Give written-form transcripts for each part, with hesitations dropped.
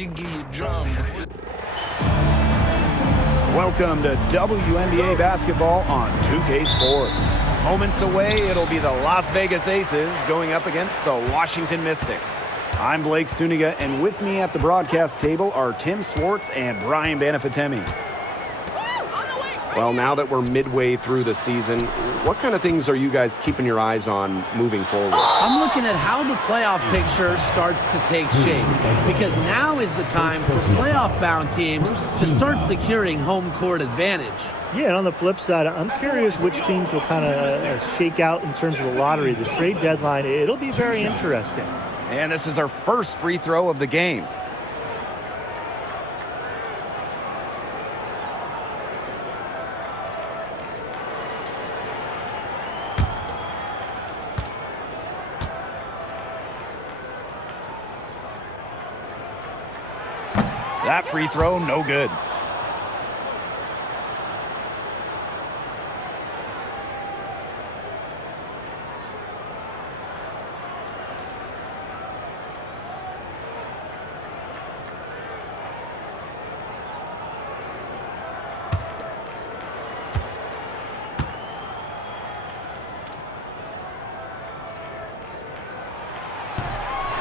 she give you drum. Welcome to WNBA basketball on 2K Sports. Moments away, it'll be the Las Vegas Aces going up against the Washington Mystics. I'm Blake Suniga, and with me at the broadcast table are Tim Swartz and Brian Banafitemi. Well, now that we're midway through the season, what kind of things are you guys keeping your eyes on moving forward? I'm looking at how the playoff picture starts to take shape, because now is the time for playoff-bound teams to start securing home court advantage. Yeah, and on the flip side, I'm curious which teams will kind of shake out in terms of the lottery, the trade deadline. It'll be very interesting. And this is our first free throw of the game. That free throw, no good.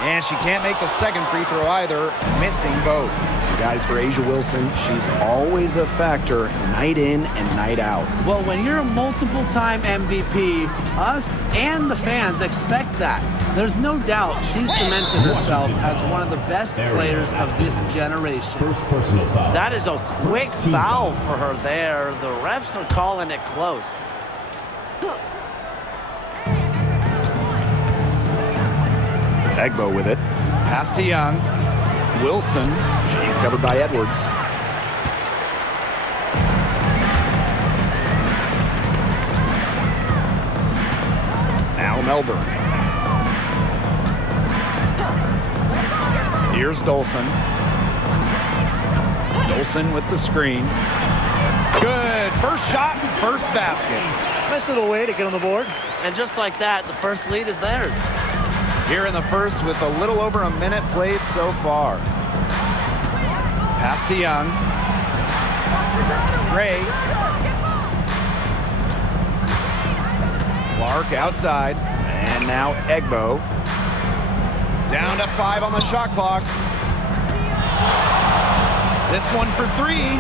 And she can't make the second free throw either, missing both. Guys, for A'ja Wilson, she's always a factor night in and night out. Well, when you're a multiple-time MVP, us and the fans expect that. There's no doubt she's cemented herself as one of the best players of this generation. That is a quick foul for her there. The refs are calling it close. Egbo with it. Pass to Young. Wilson. She's covered by Edwards. Now Melbourne. Here's Dolson. Dolson with the screen. Good. First shot, first basket. Nice little way to get on the board. And just like that, the first lead is theirs. Here in the first with a little over a minute played so far. Pass to Young. Gray. Clark outside. And now Egbo. Down to 5 on the shot clock. This one for 3.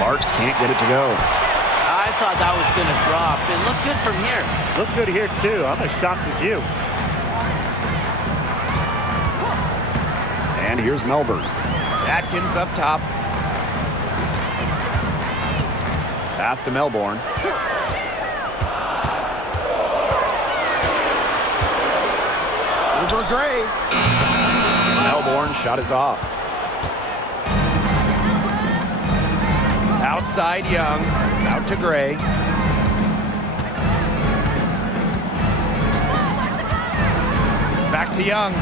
Clark can't get it to go. I thought that was going to drop. It looked good from here. Look good here, too. I'm as shocked as you. And here's Melbourne. Atkins up top. Pass to Melbourne. Over Gray. Melbourne shot is off. Outside Young. Out to Gray. Back to Young.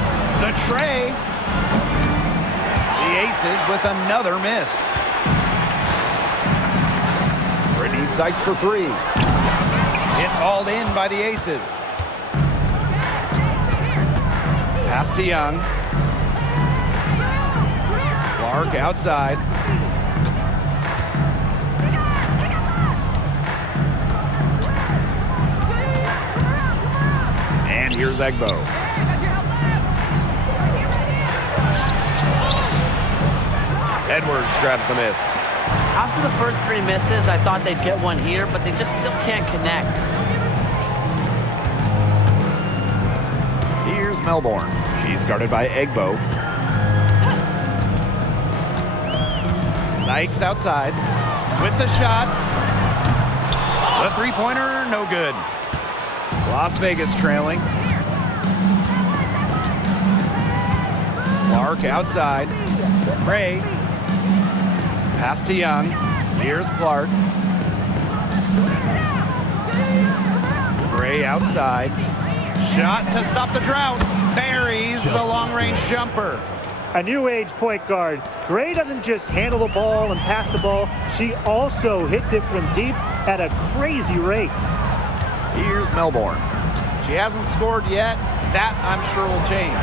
The tray. The Aces with another miss. Brittany Sykes for 3. It's hauled in by the Aces. Pass to Young. Clark outside. And here's Egbo. Edwards grabs the miss. After the first 3 misses, I thought they'd get one here, but they just still can't connect. Here's Melbourne. She's guarded by Egbo. Sykes outside with the shot. The three-pointer, no good. Las Vegas trailing. Clark outside. Gray. Pass to Young. Here's Clark. Gray outside. Shot to stop the drought. Buries the long-range jumper. A new age point guard. Gray doesn't just handle the ball and pass the ball. She also hits it from deep at a crazy rate. Here's Melbourne. She hasn't scored yet. That, I'm sure, will change.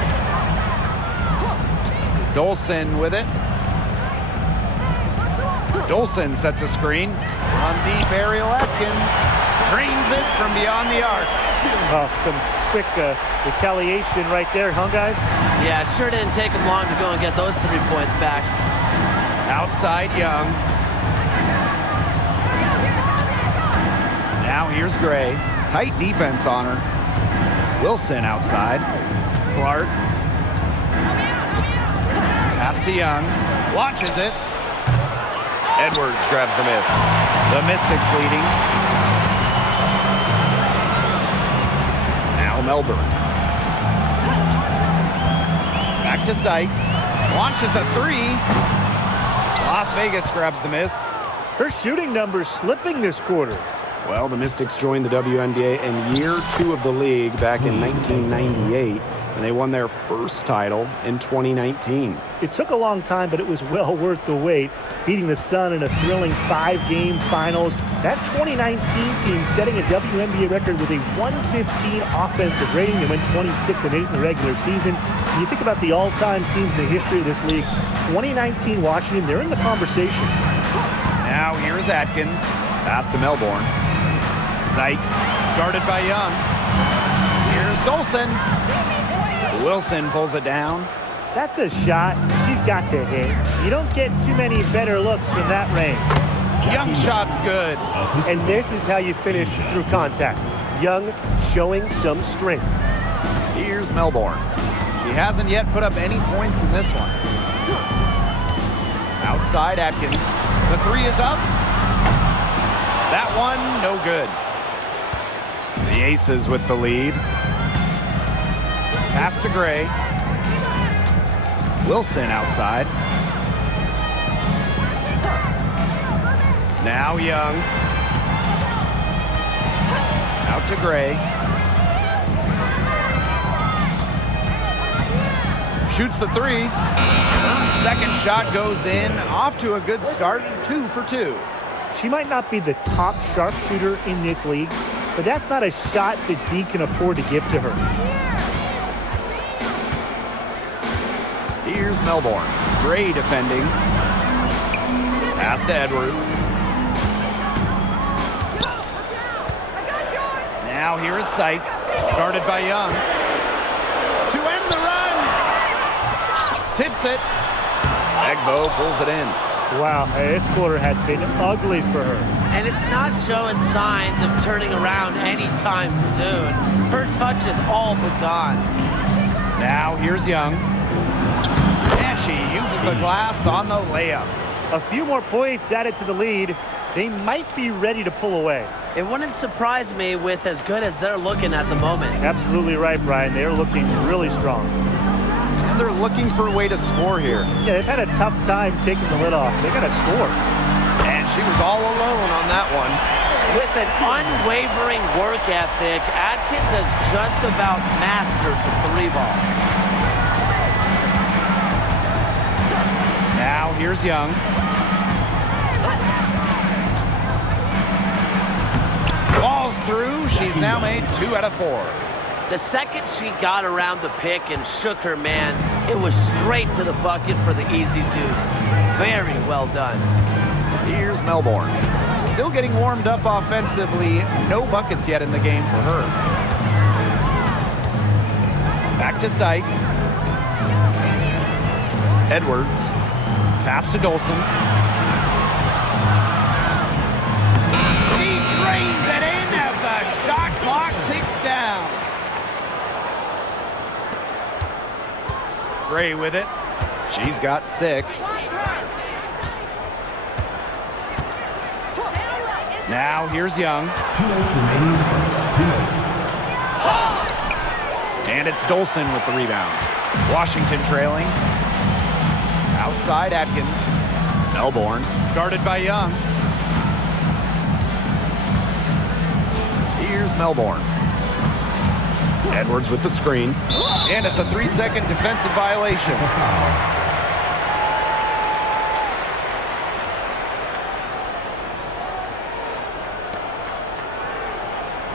Dolson with it. Dolson sets a screen. On deep, Ariel Atkins drains it from beyond the arc. Oh, some quick retaliation right there, huh, guys? Yeah, sure didn't take him long to go and get those 3 points back. Outside Young. Now here's Gray. Tight defense on her. Wilson outside. Clark. Pass to Young. Launches it. Edwards grabs the miss. The Mystics leading. Now Melbourne. Back to Sykes. Launches a 3. Las Vegas grabs the miss. Her shooting numbers slipping this quarter. Well, the Mystics joined the WNBA in year 2 of the league back in 1998, and they won their first title in 2019. It took a long time, but it was well worth the wait, beating the Sun in a thrilling 5-game finals. That 2019 team setting a WNBA record with a 115 offensive rating. They went 26-8 in the regular season. When you think about the all-time teams in the history of this league, 2019 Washington, they're in the conversation. Now here's Atkins. Pass to Melbourne. Sykes, guarded by Young. Here's Dolson. Wilson pulls it down. That's a shot she's got to hit. You don't get too many better looks from that range. Young shot's good. And this is how you finish through contact. Young showing some strength. Here's Melbourne. She hasn't yet put up any points in this one. Outside Atkins. The 3 is up. That one, no good. The Aces with the lead. Pass to Gray. Wilson outside. Now Young. Out to Gray. Shoots the 3. Second shot goes in. Off to a good start. 2 for 2. She might not be the top sharpshooter in this league, but that's not a shot that D can afford to give to her. Here's Melbourne. Gray defending. Pass to Edwards. Now here is Sykes. Guarded by Young. To end the run. Tips it. Egbo pulls it in. Wow, this quarter has been ugly for her. And it's not showing signs of turning around anytime soon. Her touch is all but gone. Now here's Young. And she uses the glass on the layup. A few more points added to the lead. They might be ready to pull away. It wouldn't surprise me with as good as they're looking at the moment. Absolutely right, Brian. They're looking really strong. And they're looking for a way to score here. Yeah, they've had a tough time taking the lid off. They got to score. And she was all alone on that one. With an unwavering work ethic, Atkins has just about mastered the 3 ball. Now here's Young. Falls through. She's now made 2 out of 4. The second she got around the pick and shook her man, it was straight to the bucket for the easy deuce. Very well done. Here's Melbourne. Still getting warmed up offensively. No buckets yet in the game for her. Back to Sykes. Edwards. Pass to Dolson. He drains it in as the shot clock ticks down. Gray with it. She's got 6. Now here's Young. 2 minutes remaining in the first. 2 minutes. And it's Dolson with the rebound. Washington trailing. Outside Atkins. Melbourne. Guarded by Young. Here's Melbourne. Edwards with the screen. And it's a 3-second defensive violation.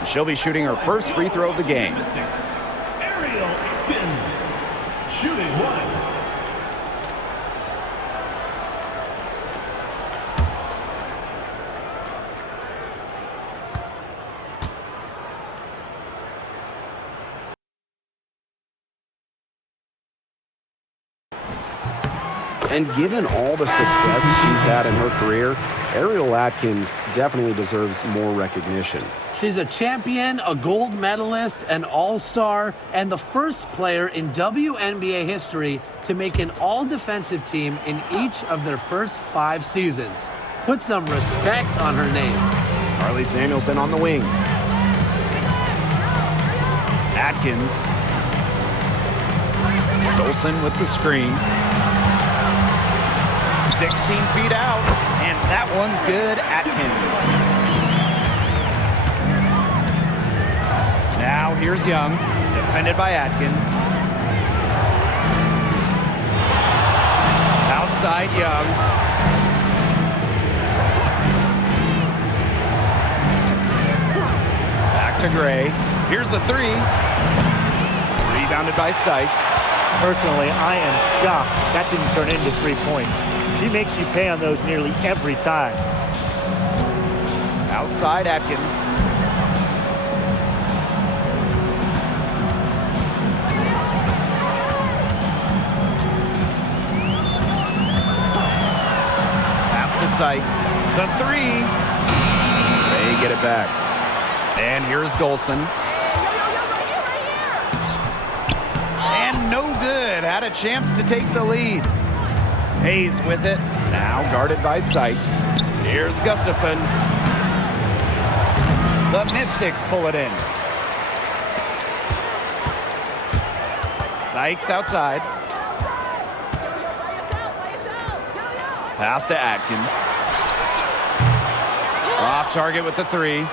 She'll be shooting her first free throw of the game. Ariel Atkins, shooting 1. And given all the success she's had in her career, Ariel Atkins definitely deserves more recognition. She's a champion, a gold medalist, an all-star, and the first player in WNBA history to make an all-defensive team in each of their first 5 seasons. Put some respect on her name. Carly Samuelson on the wing. Atkins. Dolson with the screen. 16 feet out, and that one's good. Atkins. Now here's Young, defended by Atkins. Outside Young. Back to Gray. Here's the 3. Rebounded by Sykes. Personally, I am shocked that didn't turn into 3 points. She makes you pay on those nearly every time. Outside Atkins. Pass to Sykes. The 3. They get it back. And here's Golson. And no good. Had a chance to take the lead. Hayes with it. Now guarded by Sykes. Here's Gustafson. The Mystics pull it in. Sykes outside. Pass to Atkins. Off target with the 3.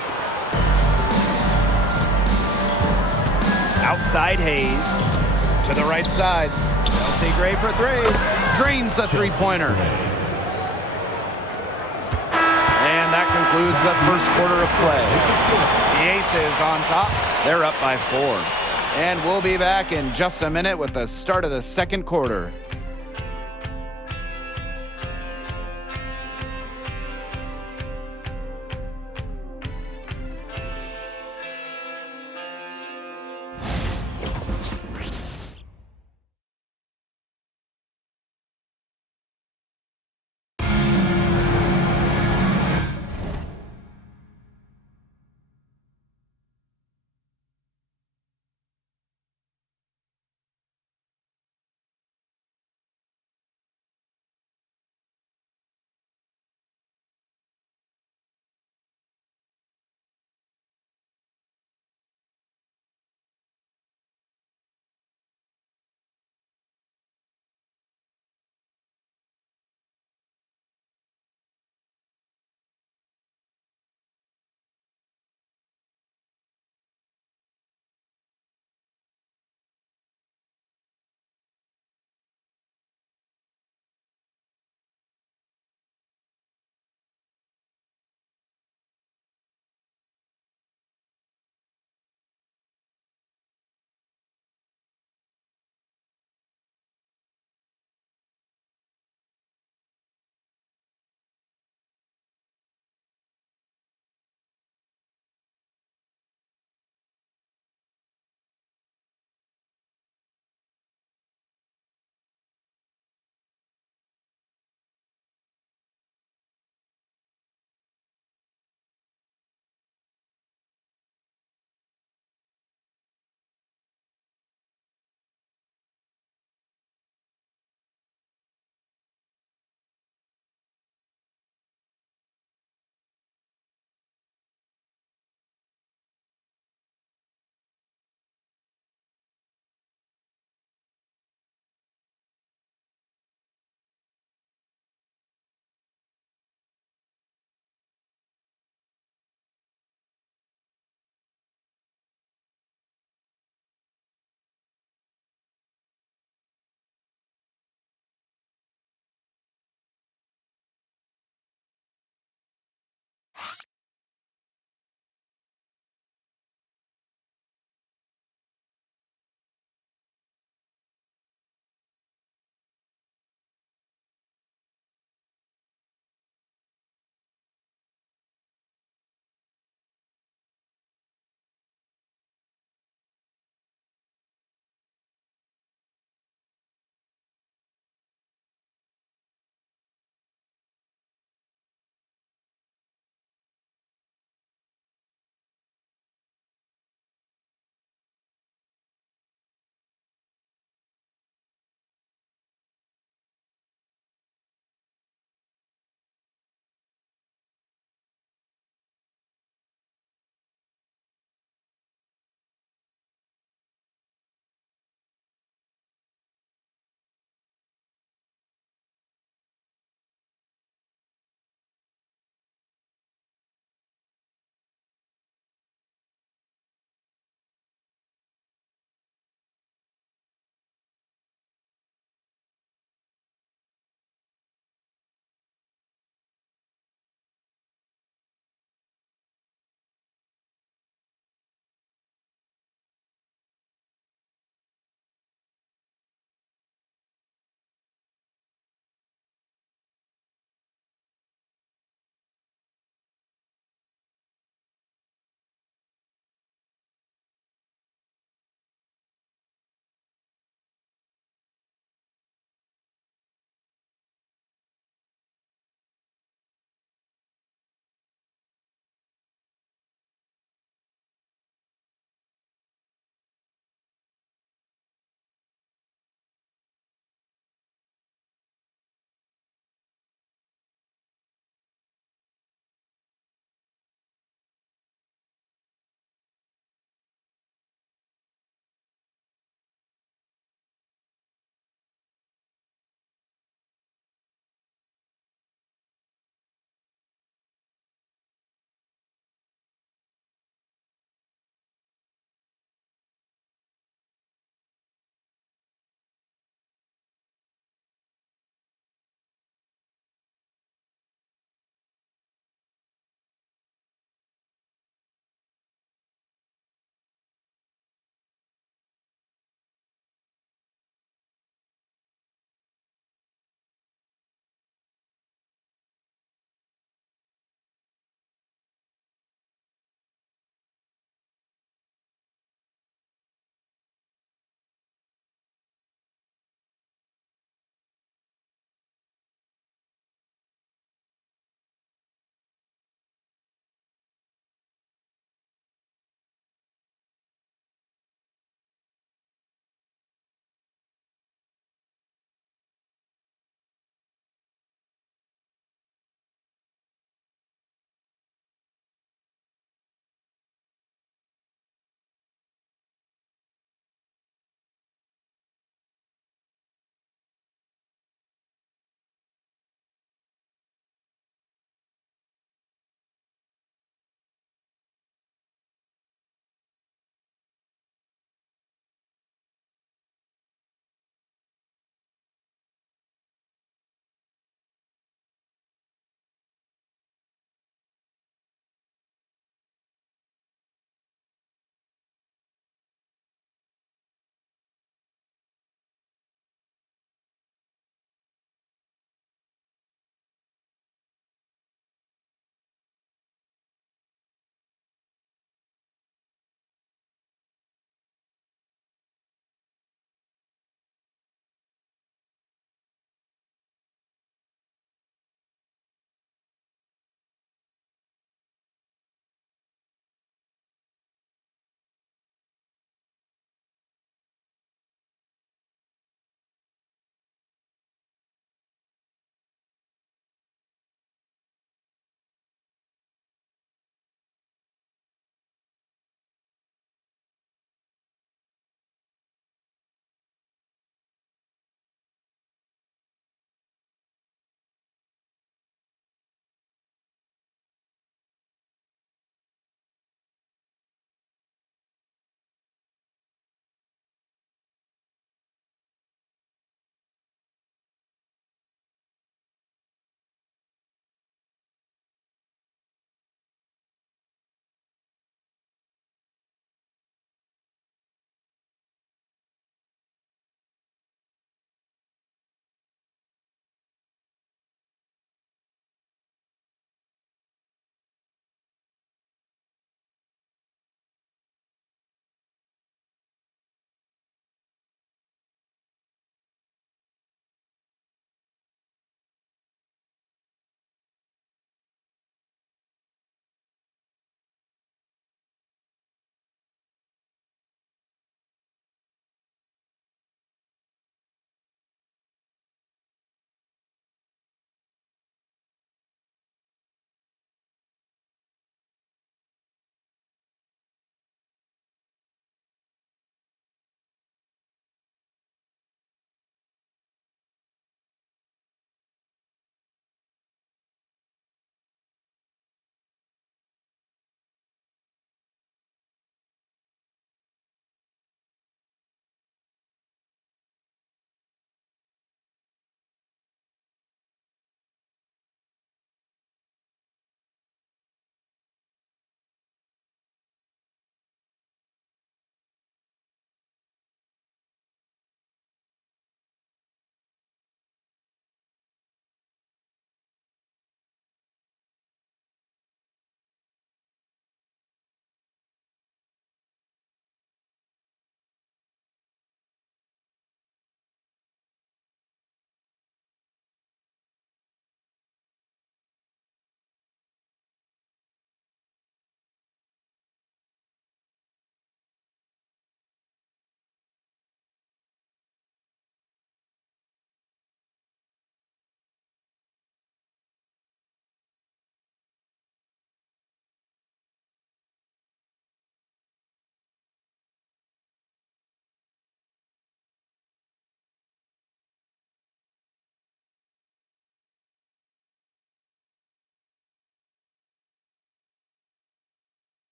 Outside Hayes. To the right side. Chelsea Gray for 3. Drains the three-pointer. And that concludes the first quarter of play. The Aces on top. They're up by 4. And we'll be back in just a minute with the start of the second quarter.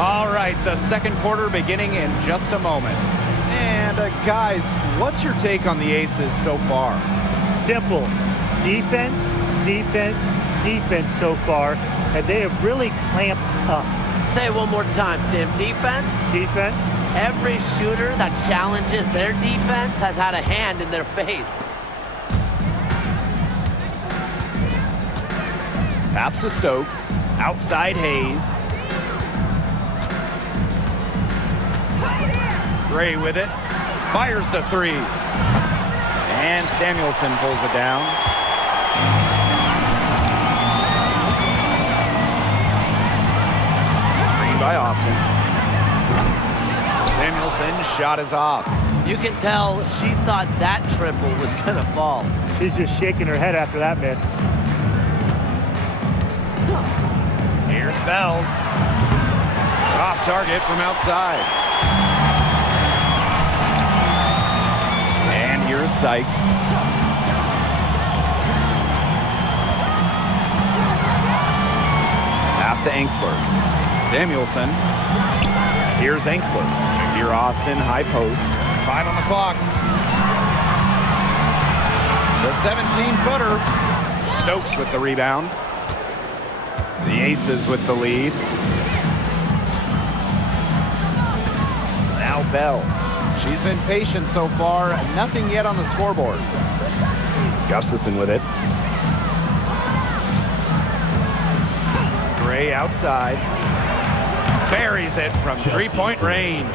All right, the second quarter beginning in just a moment. And guys, what's your take on the Aces so far? Simple. Defense, defense, defense so far, and they have really clamped up. Say it one more time, Tim. Defense? Defense? Every shooter that challenges their defense has had a hand in their face. Pass to Stokes. Outside Hayes. Gray with it. Fires the three. And Samuelson pulls it down. Screen by Austin. Samuelson's shot is off. You can tell she thought that triple was going to fall. She's just shaking her head after that miss. Here's Bell. Off target from outside. And here's Sykes. Pass to Angsler. Samuelson. Here's Angsler. Here Austin, high post. 5 on the clock. The 17-footer. Stokes with the rebound. The Aces with the lead. Now Bell. She's been patient so far. Nothing yet on the scoreboard. Gustafson with it. Gray outside. Buries it from three-point range.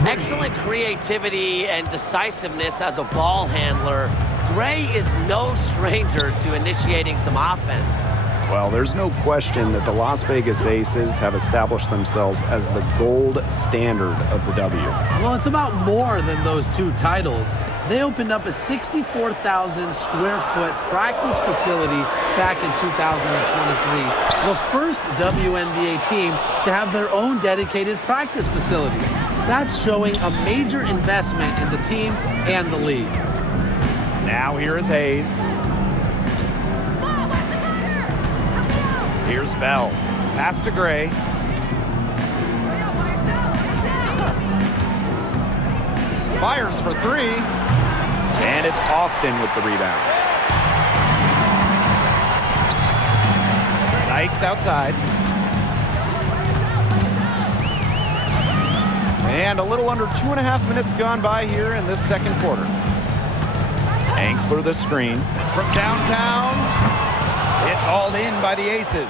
Excellent creativity and decisiveness as a ball handler. Gray is no stranger to initiating some offense. Well, there's no question that the Las Vegas Aces have established themselves as the gold standard of the W. Well, it's about more than those two titles. They opened up a 64,000 square foot practice facility back in 2023, the first WNBA team to have their own dedicated practice facility. That's showing a major investment in the team and the league. Now here is Hayes. Here's Bell. Pass to Gray. Fires for three. And it's Austin with the rebound. Sykes outside. And a little under 2.5 minutes gone by here in this second quarter. Angsler the screen. From downtown. It's hauled in by the Aces.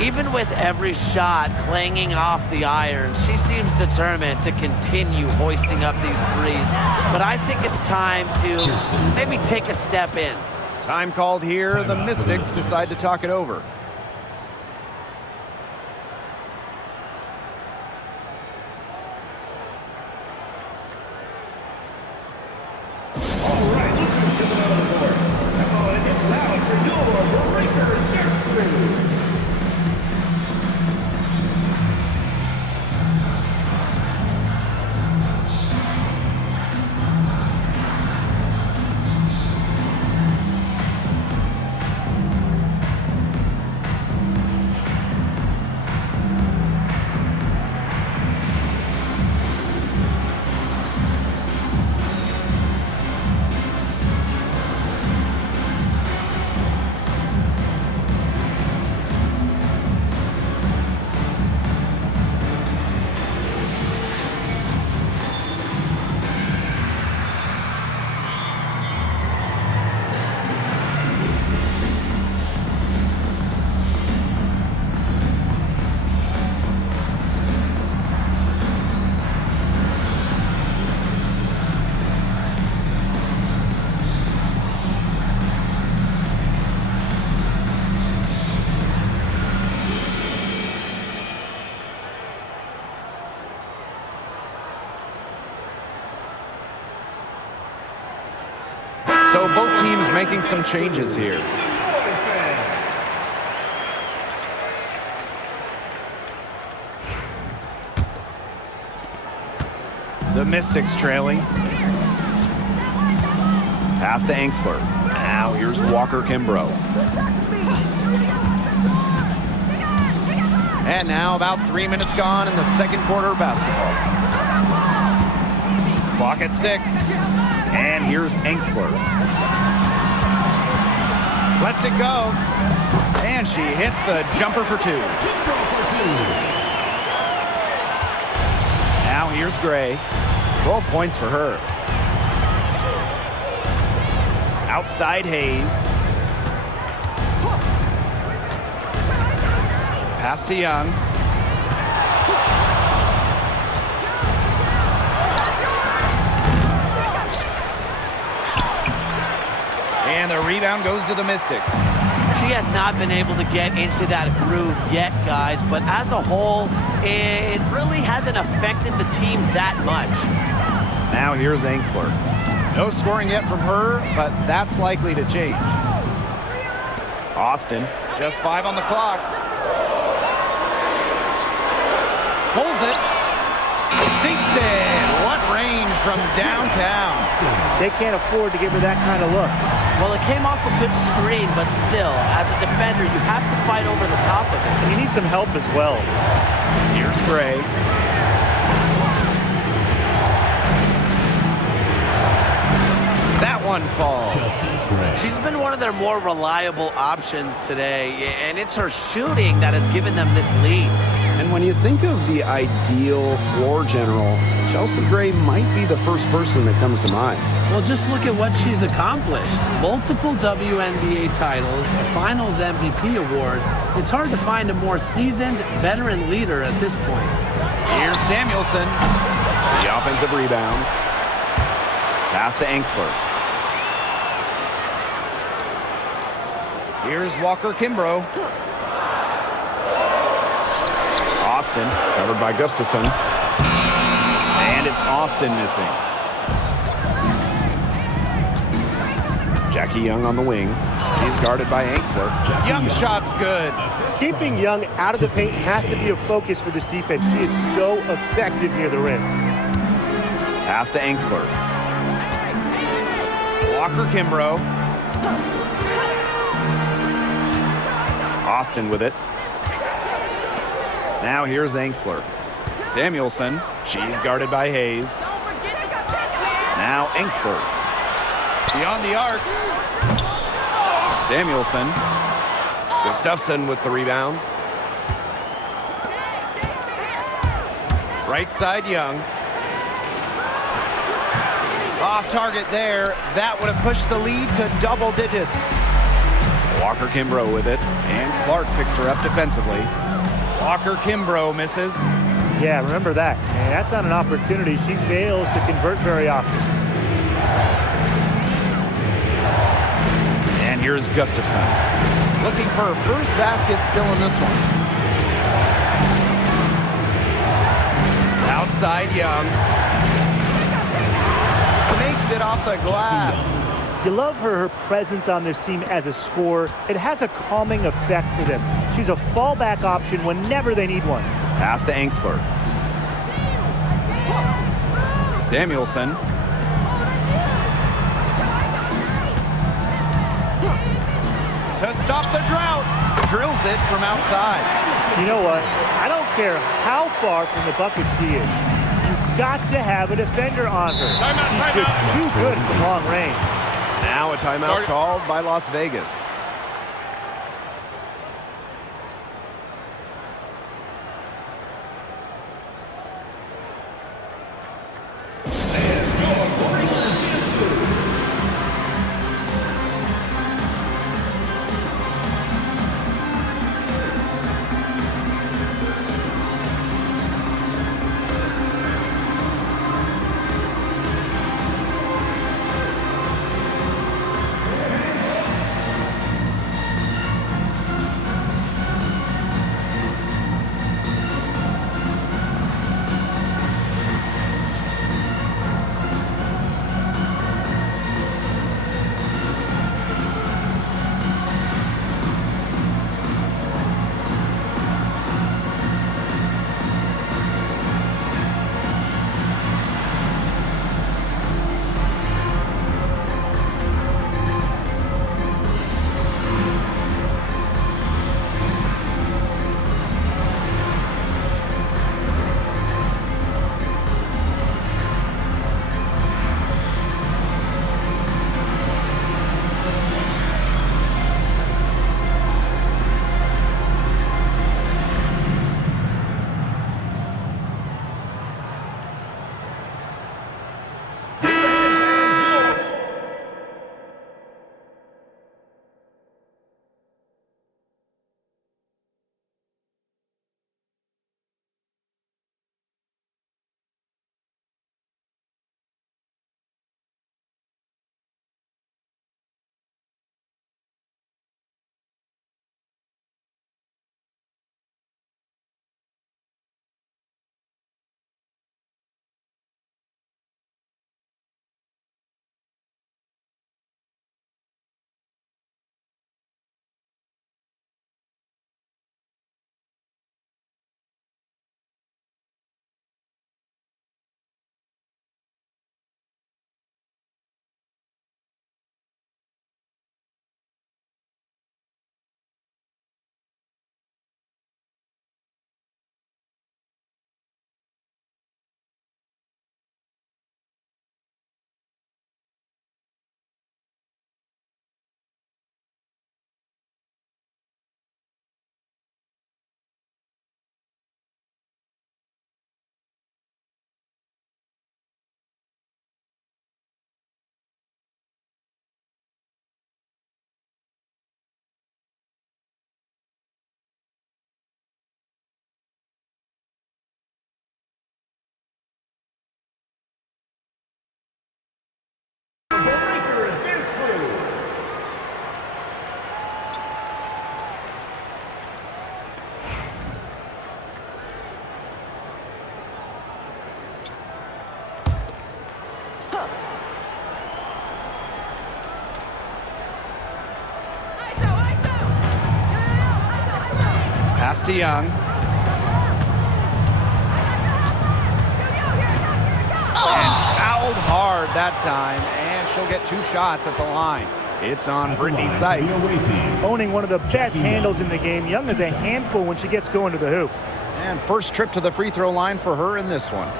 Even with every shot clanging off the iron, she seems determined to continue hoisting up these threes. But I think it's time to maybe take a step in. Time called here. The Mystics decide to talk it over. All right, look who's coming out on the board. Come on, it's loud for your breaker next. So both teams making some changes here. The Mystics trailing. Pass to Angsler. Now here's Walker Kimbrough. And now about 3 minutes gone in the second quarter of basketball. Clock at 6. And here's Enksler. Lets it go. And she hits the jumper for 2. Now here's Gray. 12 points for her. Outside Hayes. Pass to Young. And the rebound goes to the Mystics. She has not been able to get into that groove yet, guys, but as a whole, it really hasn't affected the team that much. Now here's Enksler. No scoring yet from her, but that's likely to change. Austin, just 5 on the clock. Pulls it. Sinks it. What range from downtown. They can't afford to give her that kind of look. Well, it came off a good screen, but still, as a defender, you have to fight over the top of it. And you need some help as well. Here's Gray. That one falls. She's been one of their more reliable options today, and it's her shooting that has given them this lead. And when you think of the ideal floor general, Chelsea Gray might be the first person that comes to mind. Well, just look at what she's accomplished. Multiple WNBA titles, a Finals MVP award. It's hard to find a more seasoned veteran leader at this point. Here's Samuelson. The offensive rebound. Pass to Enksler. Here's Walker Kimbrough. Austin, covered by Gustafson. And it's Austin missing. Jackie Young on the wing. She's guarded by Enksler. Young shot's good. Keeping Young out of the paint has to be a focus for this defense. She is so effective near the rim. Pass to Enksler. Walker Kimbrough. Austin with it. Now here's Enksler. Samuelson. She's guarded by Hayes. Now Enksler. Beyond the arc. Samuelson. Gustafson with the rebound. Right side Young. Off target there. That would have pushed the lead to double digits. Walker Kimbrough with it. And Clark picks her up defensively. Walker Kimbrough misses. Yeah, remember that. And that's not an opportunity. She fails to convert very often. And here's Gustafson. Looking for her first basket still in this one. Outside Young. Makes it off the glass. You love her presence on this team as a scorer. It has a calming effect for them. She's a fallback option whenever they need one. Pass to Enksler. Samuelson. To stop the drought. Drills it from outside. You know what? I don't care how far from the bucket she is. You've got to have a defender on her. She's just too good from long range. Now a timeout called by Las Vegas. Pass to Young. And fouled hard that time, and she'll get 2 shots at the line. It's on Brittany Sykes. Owning one of the best handles in the game. Young is a handful when she gets going to the hoop. And first trip to the free throw line for her in this one.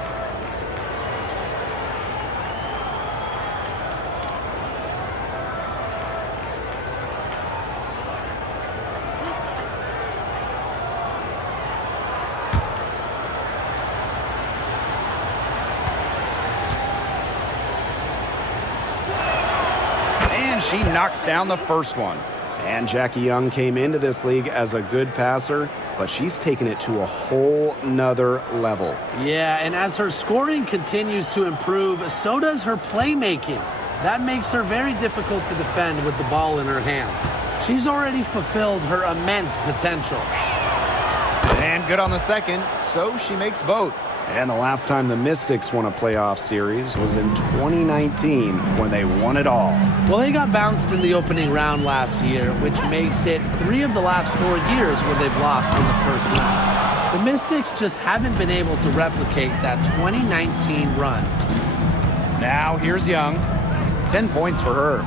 She knocks down the first one. And Jackie Young came into this league as a good passer, but she's taken it to a whole nother level. Yeah, and as her scoring continues to improve, so does her playmaking. That makes her very difficult to defend with the ball in her hands. She's already fulfilled her immense potential. And good on the second, so she makes both. And the last time the Mystics won a playoff series was in 2019 when they won it all. Well, they got bounced in the opening round last year, which makes it 3 of the last 4 years where they've lost in the first round. The Mystics just haven't been able to replicate that 2019 run. Now here's Young. 10 points for her.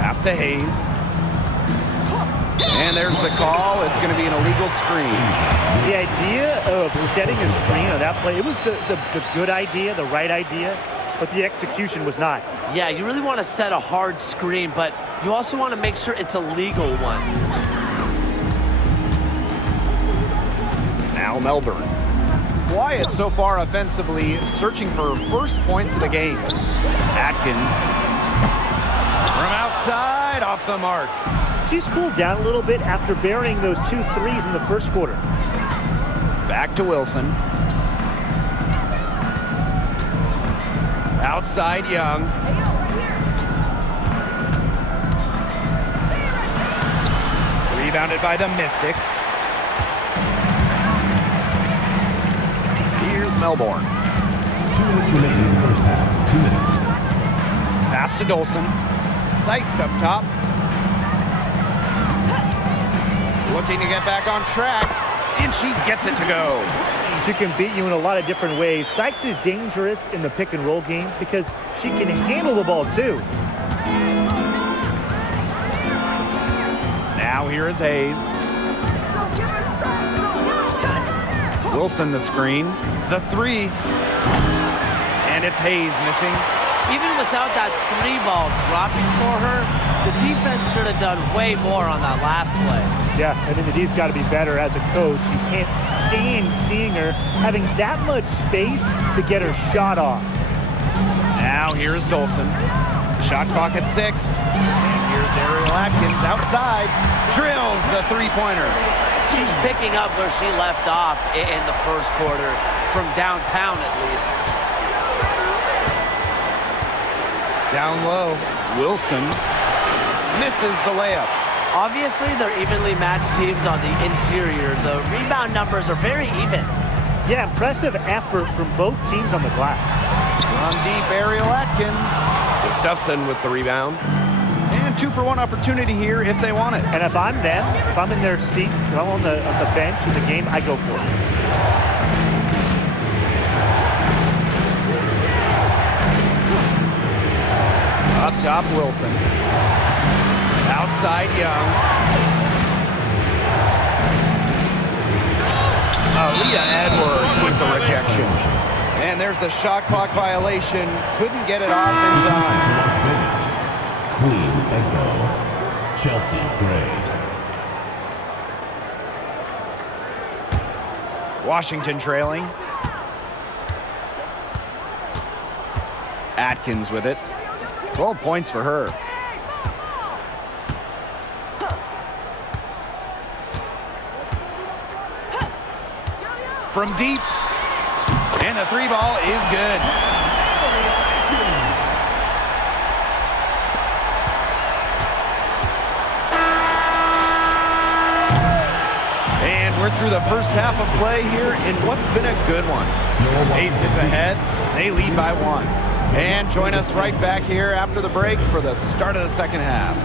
Pass to Hayes. And there's the call. It's going to be an illegal screen. The idea of setting a screen on that play, it was the good idea, the right idea, but the execution was not. Yeah, you really want to set a hard screen, but you also want to make sure it's a legal one. Now Melbourne. Wyatt so far offensively searching for first points of the game. Atkins from outside off the mark. She's cooled down a little bit after burying those 2 threes in the first quarter. Back to Wilson. Outside Young. Rebounded by the Mystics. Here's Melbourne. 2 minutes remaining in the first half. 2 minutes. Pass to Dolson. Sykes up top. Looking to get back on track, and she gets it to go. She can beat you in a lot of different ways. Sykes is dangerous in the pick and roll game because she can handle the ball too. Now here is Hayes. Wilson the screen. The 3. And it's Hayes missing. Even without that 3 ball dropping for her, the defense should have done way more on that last play. Yeah, I think the D's got to be better as a coach. You can't stand seeing her having that much space to get her shot off. Now here's Dolson. Shot clock at 6. And here's Ariel Atkins outside. Drills the 3-pointer. She's picking up where she left off in the first quarter, from downtown at least. Down low, Wilson misses the layup. Obviously, they're evenly matched teams on the interior. The rebound numbers are very even. Yeah, impressive effort from both teams on the glass. On deep, Ariel Atkins. Gustafson with the rebound. And 2-for-1 opportunity here if they want it. And if I'm them, if I'm in their seats, I'm on the bench in the game, I go for it. Up top, Wilson. Outside, Young. Aaliyah Edwards with the rejection. And there's the shot clock violation. Couldn't get it off in time. Las Vegas. Queen Egbo. Chelsea Gray. Washington trailing. Atkins with it. 12 points for her. From deep. And the 3-ball is good. And we're through the first half of play here in what's been a good one. Aces ahead. They lead by 1. And join us right back here after the break for the start of the second half.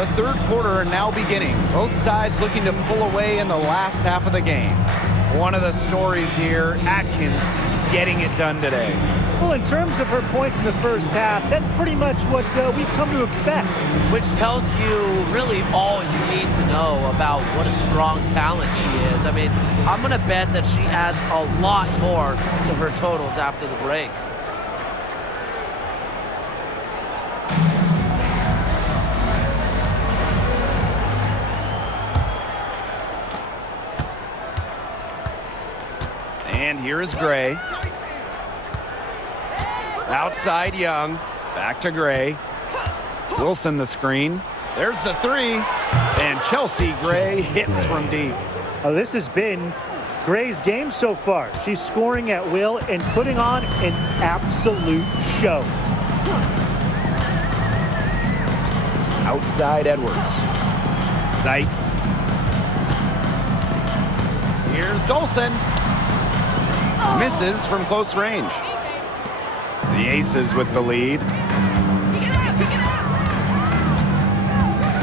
The third quarter now beginning. Both sides looking to pull away in the last half of the game. One of the stories here, Atkins getting it done today. Well, in terms of her points in the first half, that's pretty much what we've come to expect. Which tells you really all you need to know about what a strong talent she is. I mean, I'm going to bet that she adds a lot more to her totals after the break. And here is Gray. Outside Young. Back to Gray. Wilson the screen. There's the three. And Chelsea Gray hits from deep. Oh, this has been Gray's game so far. She's scoring at will and putting on an absolute show. Outside Edwards. Sykes. Here's Dolson. Misses from close range. The Aces with the lead.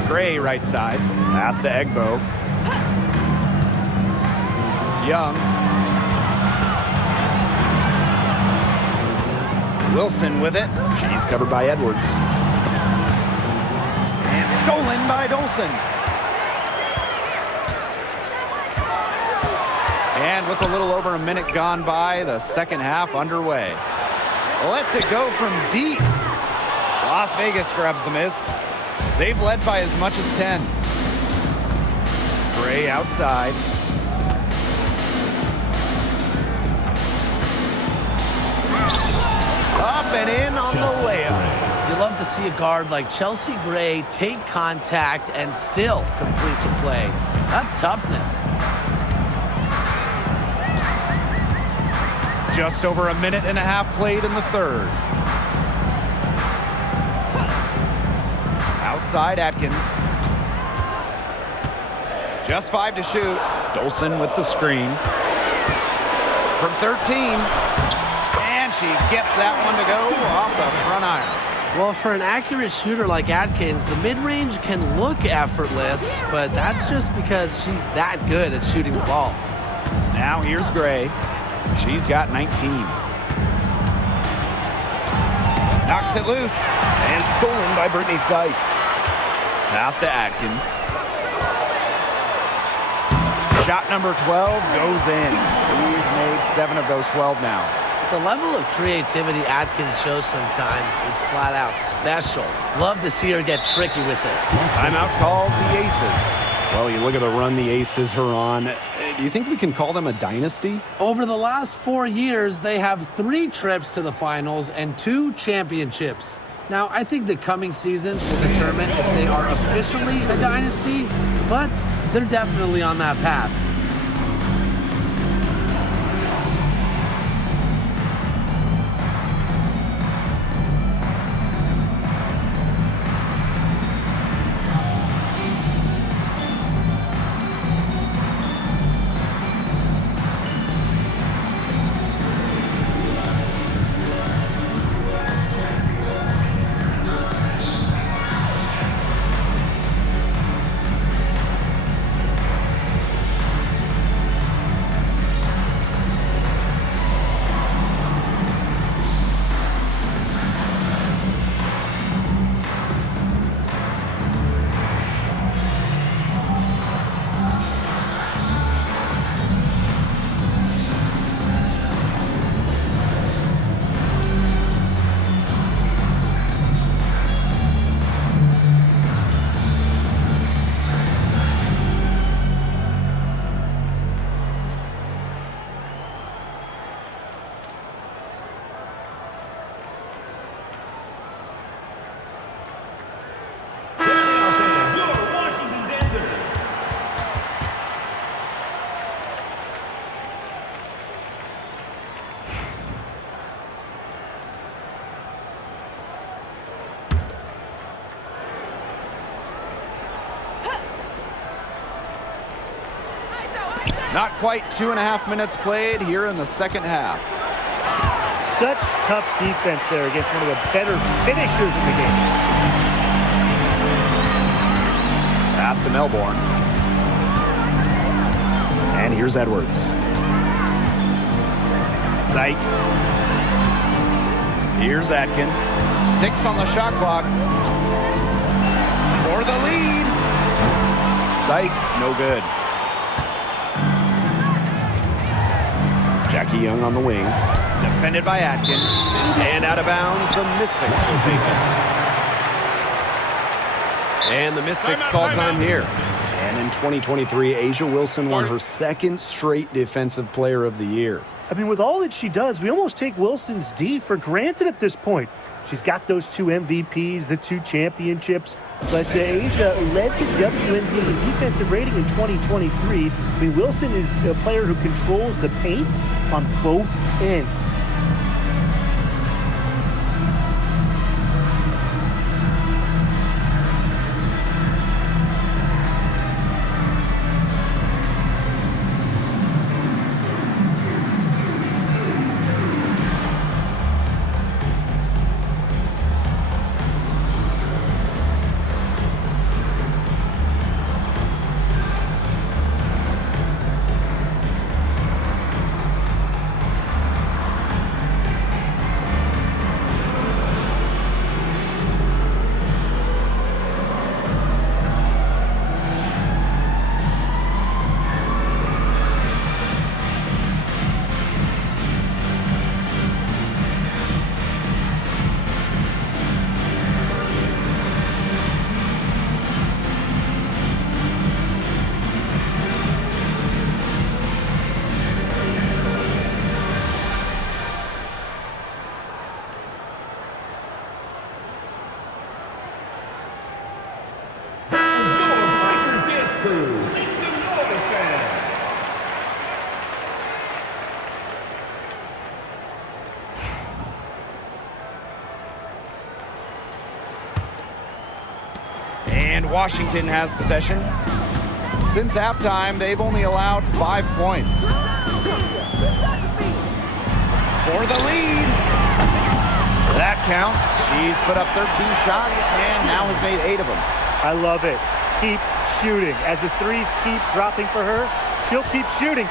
Gray right side. Pass to Egbo. Young. Wilson with it. She's covered by Edwards. And stolen by Dolson. And with a little over a minute gone by, the second half underway. Lets it go from deep. Las Vegas grabs the miss. They've led by as much as 10. Gray outside. Up and in on the layup. You love to see a guard like Chelsea Gray take contact and still complete the play. That's toughness. Just over a minute and a half played in the third. Outside Atkins. Just 5 to shoot. Dolson with the screen. From 13. And she gets that one to go off the front iron. Well, for an accurate shooter like Atkins, the mid-range can look effortless, but that's just because she's that good at shooting the ball. Now here's Gray. She's got 19. Knocks it loose. And stolen by Brittany Sykes. Pass to Atkins. Shot number 12 goes in. He's made 7 of those 12 now. The level of creativity Atkins shows sometimes is flat out special. Love to see her get tricky with it. Timeout called the Aces. Well, you look at the run the Aces are on. Do you think we can call them a dynasty? Over the last 4 years, they have 3 trips to the finals and 2 championships. Now, I think the coming seasons will determine if they are officially a dynasty, but they're definitely on that path. Not quite 2.5 minutes played here in the second half. Such tough defense there against one of the better finishers in the game. Pass to Melbourne. And here's Edwards. Sykes. Here's Atkins. 6 on the shot clock. For the lead. Sykes, no good. Jackie Young on the wing. Defended by Atkins. And out of bounds, the Mystics will take it. And the Mystics call time here. And in 2023, Asia Wilson won her second straight Defensive Player of the Year. I mean, with all that she does, we almost take Wilson's D for granted at this point. She's got those 2 MVPs, the 2 championships, but Asia led the WNBA in defensive rating in 2023. I mean, Wilson is a player who controls the paint on both ends. And Washington has possession. Since halftime, they've only allowed 5 points. For the lead. That counts. She's put up 13 shots and now has made 8 of them. I love it. Keep shooting. As the threes keep dropping for her, she'll keep shooting,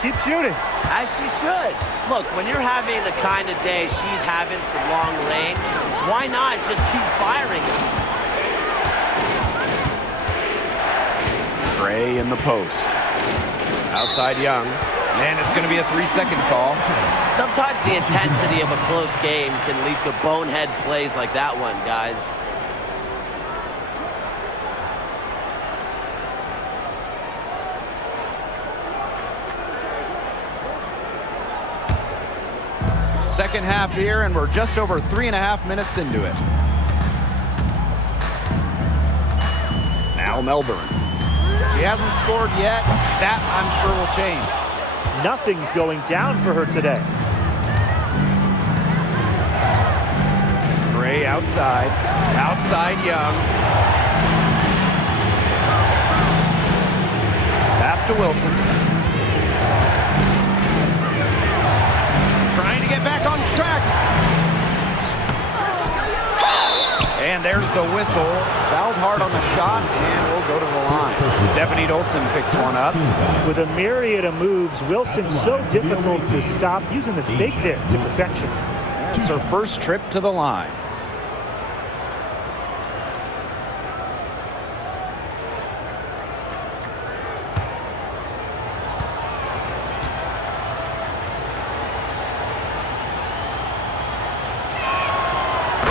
As she should. Look, when you're having the kind of day she's having from long range, why not just keep firing? Gray in the post. Outside Young. And it's going to be a 3-second call. Sometimes the intensity of a close game can lead to bonehead plays like that one, guys. Second half here, and we're just over 3.5 minutes into it. Now Melbourne. She hasn't scored yet. That, I'm sure, will change. Nothing's going down for her today. Gray outside. Outside Young. Pass to Wilson. Trying to get back on track. And there's the whistle. Fouled hard on the shot, and we'll go to the line. Stephanie Dolson picks one up. With a myriad of moves, Wilson's so difficult to stop, using the fake there to perfection. It's her first trip to the line.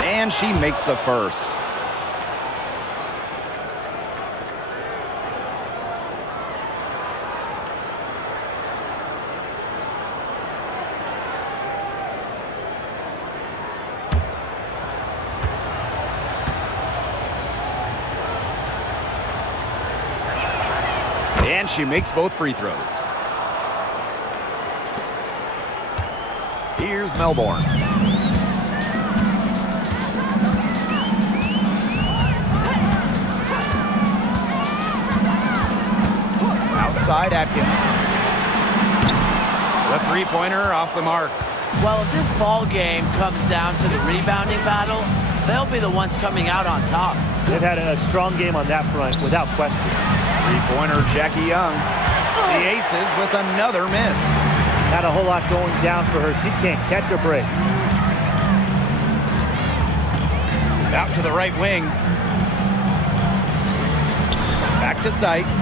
And she makes the first. And she makes both free throws. Here's Melbourne. Outside Atkins. The three-pointer off the mark. Well, if this ball game comes down to the rebounding battle, they'll be the ones coming out on top. They've had a strong game on that front, without question. Three-pointer, Jackie Young. The Aces with another miss. Not a whole lot going down for her. She can't catch a break. Out to the right wing. Back to Sykes.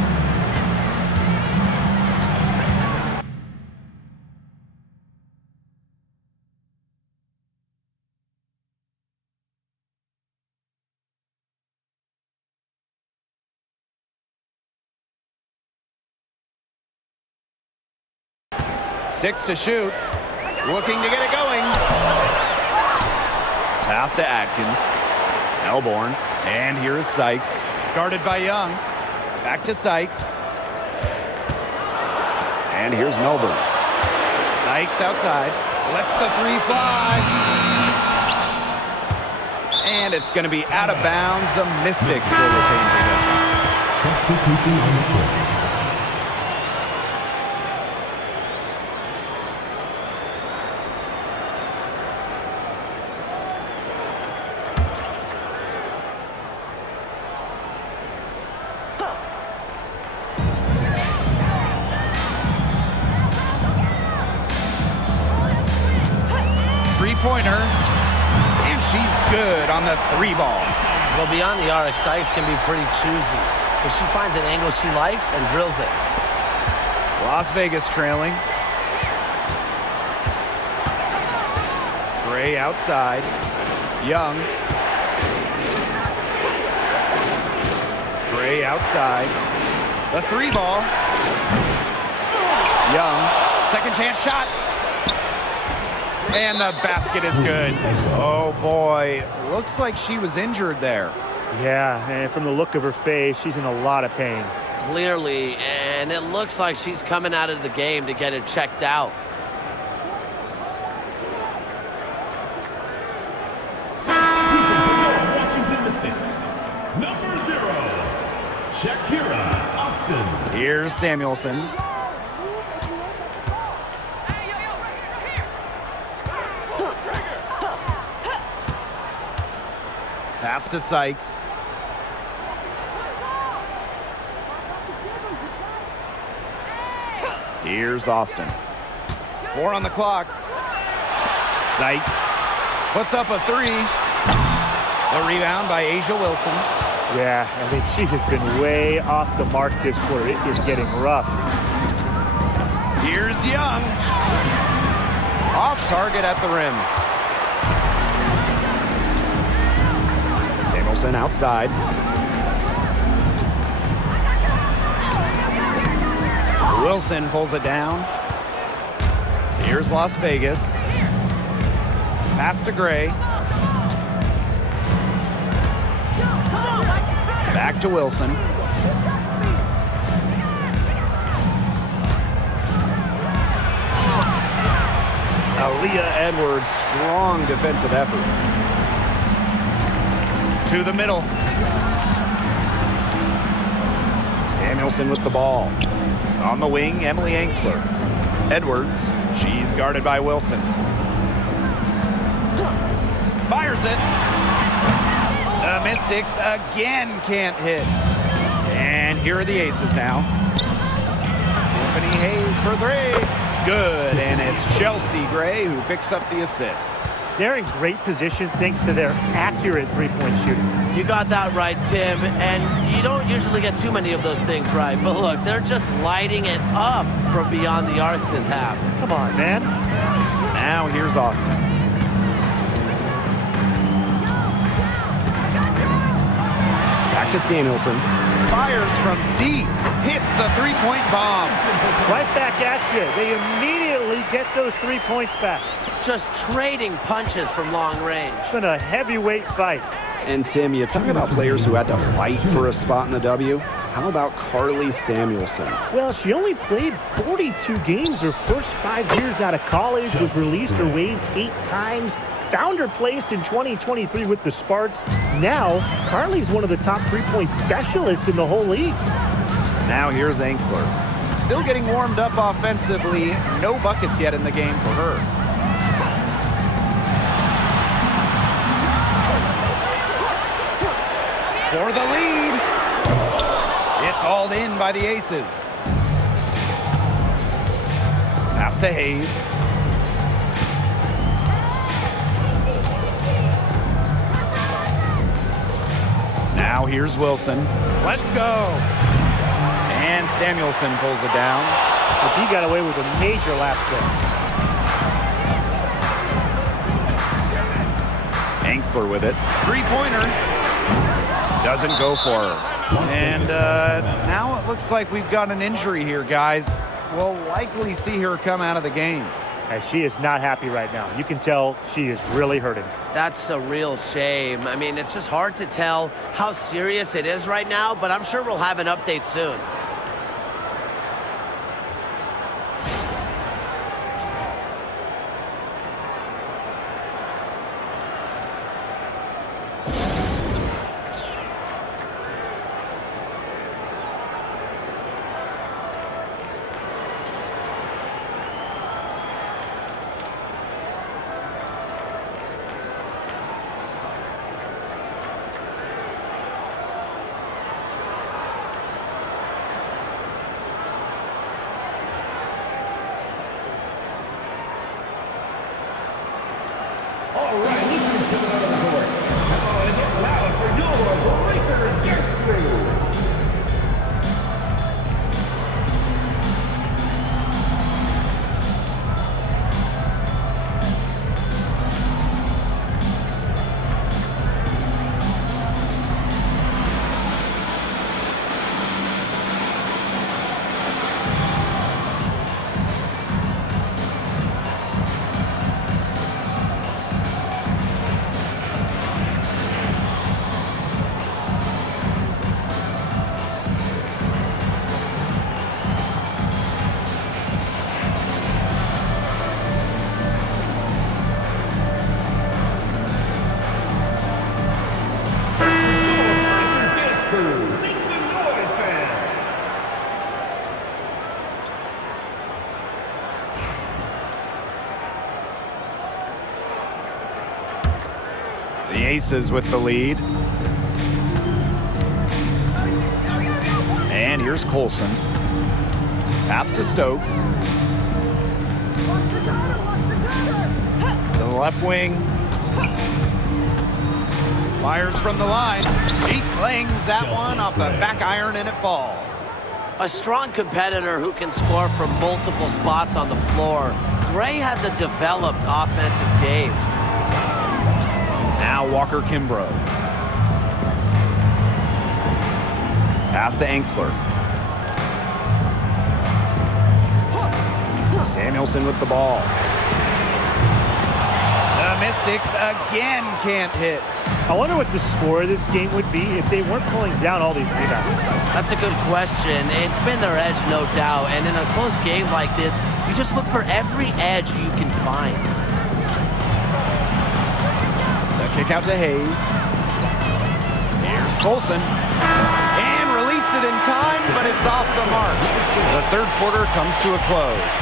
Six to shoot. Looking to get it going. Pass to Atkins. Melbourne. And here is Sykes. Guarded by Young. Back to Sykes. And here's Melbourne. Sykes outside. Lets the three fly. And it's going to be out of bounds. The Mystics will retain possession. Substitution on the court. Three-pointer, and she's good on the three ball. Well, beyond the arc, Sykes can be pretty choosy, but she finds an angle she likes and drills it. Las Vegas trailing. Gray outside. Young. Gray outside. The three ball. Young. Second chance shot. And the basket is good. Oh, boy. Looks like she was injured there. Yeah, and from the look of her face, she's in a lot of pain. Clearly, and it looks like she's coming out of the game to get it checked out. Substitution for your Washington Mystics. Number 0, Shakira Austin. Here's Samuelson. Pass to Sykes. Here's Austin. 4 on the clock. Sykes puts up a three. The rebound by Asia Wilson. Yeah, I mean, she has been way off the mark this quarter. It is getting rough. Here's Young. Off target at the rim. Samuelson outside. Wilson pulls it down. Here's Las Vegas. Pass to Gray. Back to Wilson. Aaliyah Edwards, strong defensive effort. To the middle. Samuelson with the ball. On the wing, Emily Angsler. Edwards, she's guarded by Wilson. Fires it. The Mystics again can't hit. And here are the Aces now. Tiffany Hayes for three. Good, and it's Chelsea Gray who picks up the assist. They're in great position thanks to their accurate three-point shooting. You got that right, Tim, and you don't usually get too many of those things right, but look, they're just lighting it up from beyond the arc this half. Come on, man. Now here's Austin. Back to Samuelson. Fires from deep. Hits the three-point bomb. Right back at you. They immediately get those 3 points back. Just trading punches from long range. It's been a heavyweight fight. And Tim, you talk about players who had to fight for a spot in the W. How about Carly Samuelson? Well, she only played 42 games her first 5 years out of college, was released or waived 8 times, found her place in 2023 with the Sparks. Now, Carly's one of the top three-point specialists in the whole league. Now here's Angsler. Still getting warmed up offensively. No buckets yet in the game for her. For the lead. It's hauled in by the Aces. Pass to Hayes. Now here's Wilson. Let's go. And Samuelson pulls it down. But he got away with a major lapse there. Angsler with it. Three-pointer. Doesn't go for her. And now it looks like we've got an injury here, guys. We'll likely see her come out of the game. And she is not happy right now. You can tell she is really hurting. That's a real shame. I mean, it's just hard to tell how serious it is right now, but I'm sure we'll have an update soon. All right, Lutheran's coming out of the court. Come on and get loud for your breaker gets through. Make some noise, man. The Aces with the lead. And here's Colson. Pass to Stokes. To the left wing. Fires from the line. He clings that one off the back iron and it falls. A strong competitor who can score from multiple spots on the floor. Gray has a developed offensive game. Now Walker Kimbrough. Pass to Angsler. Samuelson with the ball. The Mystics again can't hit. I wonder what the score of this game would be if they weren't pulling down all these rebounds. That's a good question. It's been their edge, no doubt. And in a close game like this, you just look for every edge you can find. The kick out to Hayes. Here's Colson. And released it in time, but it's off the mark. The third quarter comes to a close.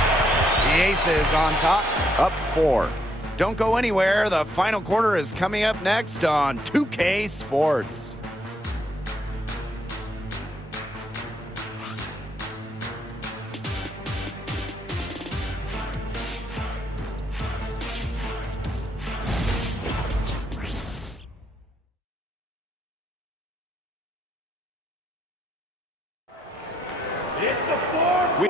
The Aces on top, up 4. Don't go anywhere. The final quarter is coming up next on 2K Sports. It's the fourth.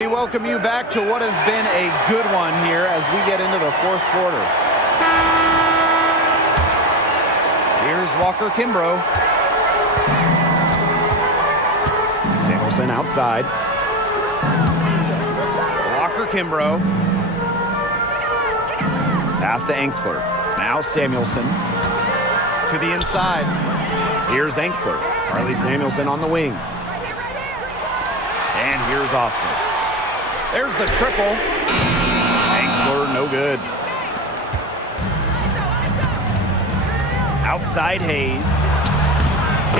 We welcome you back to what has been a good one here as we get into the fourth quarter. Here's Walker Kimbrough. Samuelson outside. Walker Kimbrough. Pass to Angsler. Now Samuelson. To the inside. Here's Angsler. Carly Samuelson on the wing. And here's Austin. There's the triple. Angsler, no good. Outside Hayes.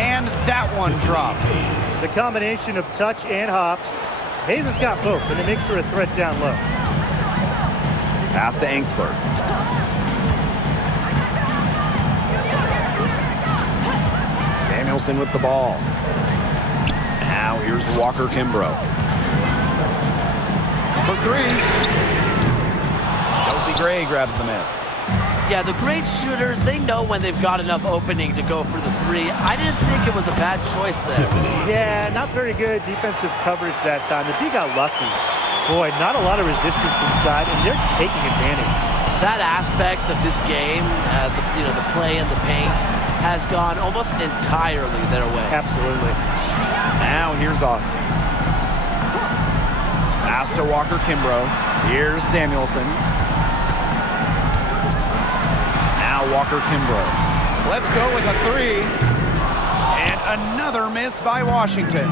And that one drops. The combination of touch and hops. Hayes has got both, and it makes her a threat down low. Pass to Angsler. Samuelson with the ball. Now here's Walker Kimbrough. For three. Kelsey Gray grabs the miss. Yeah, the great shooters, they know when they've got enough opening to go for the three. I didn't think it was a bad choice there. Yeah, not very good defensive coverage that time. The D got lucky. Boy, not a lot of resistance inside, and they're taking advantage. That aspect of this game, the play in the paint, has gone almost entirely their way. Absolutely. Now here's Austin. Pass to Walker Kimbrough. Here's Samuelson. Now Walker Kimbrough. Let's go with a three. And another miss by Washington.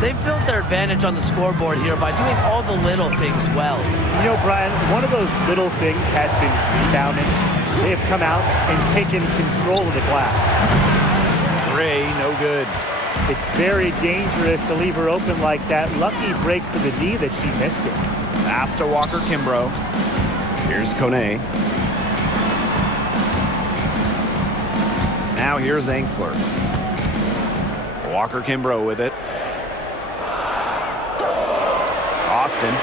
They've built their advantage on the scoreboard here by doing all the little things well. You know, Brian, one of those little things has been rebounding. They have come out and taken control of the glass. Gray, no good. It's very dangerous to leave her open like that. Lucky break for the D that she missed it. Pass to Walker Kimbrough. Here's Kone. Now here's Angsler. Walker Kimbrough with it. Austin.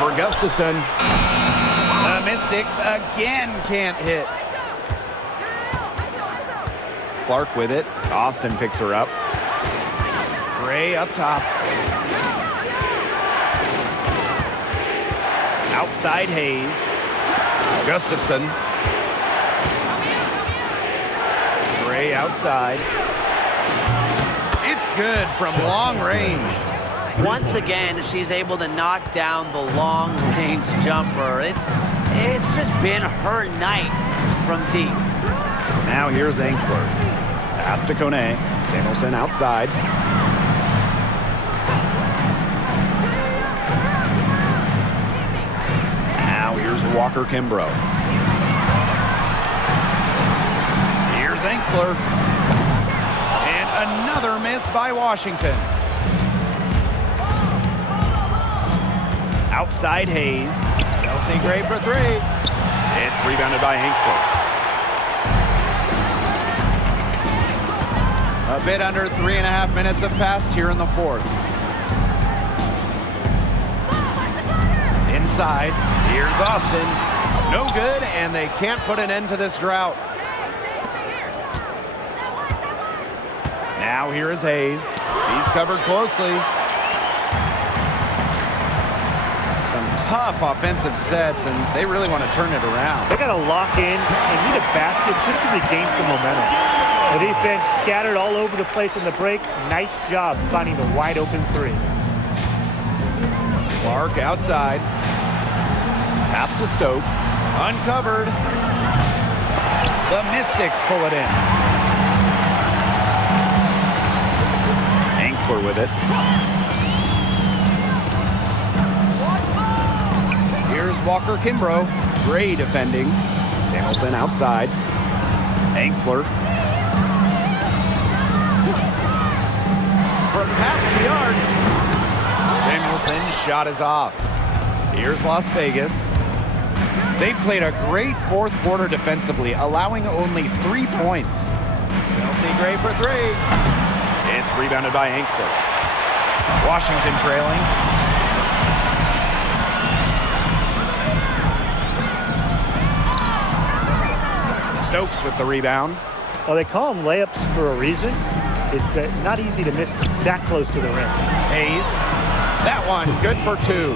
Over Gustafson. The Mystics again can't hit. Clark with it. Austin picks her up. Gray up top. Outside Hayes. Gustafson. Gray outside. It's good from long range. Once again, she's able to knock down the long-range jumper. It's just been her night from deep. Now here's Angsler. Pass to Kone. Samuelson outside. Now here's Walker Kimbrough. Here's Angsler. And another miss by Washington. Outside Hayes. Kelsey Gray for three. It's rebounded by Angsler. A bit under 3.5 minutes have passed here in the fourth. Inside, here's Austin. No good, and they can't put an end to this drought. Now here is Hayes. He's covered closely. Some tough offensive sets, and they really want to turn it around. They got to lock in and need a basket just to regain some momentum. The defense scattered all over the place in the break. Nice job finding the wide open three. Clark outside. Pass to Stokes. Uncovered. The Mystics pull it in. Angsler with it. Here's Walker Kimbrough. Gray defending. Samuelson outside. Angsler. From past the arc. Samuelson's shot is off. Here's Las Vegas. They played a great fourth quarter defensively, allowing only 3 points. Kelsey Gray for three. It's rebounded by Angsler. Washington trailing. Stokes with the rebound. Well, they call them layups for a reason. It's not easy to miss that close to the rim. Hayes. That one, good for 2.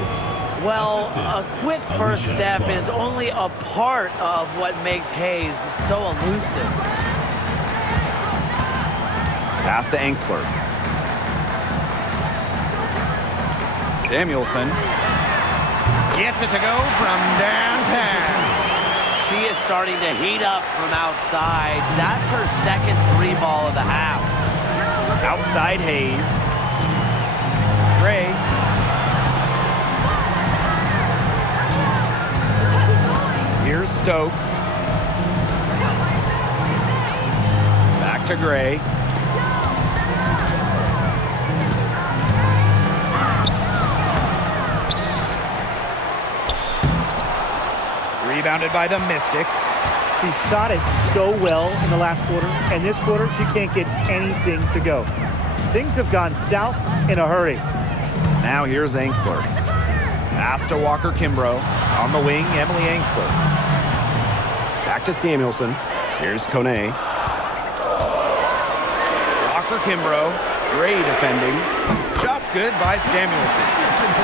Well, a quick first step is only a part of what makes Hayes so elusive. Pass to Angsler. Samuelson gets it to go from downtown. She is starting to heat up from outside. That's her second 3 ball of the half. Outside Hayes. Gray. Here's Stokes. Back to Gray. Rebounded by the Mystics. She shot it so well in the last quarter, and this quarter she can't get anything to go. Things have gone south in a hurry. Now here's Angsler. Pass to Walker Kimbrough. On the wing, Emily Angsler. Back to Samuelson. Here's Kone. Walker Kimbrough. Gray defending. Shot's good by Samuelson.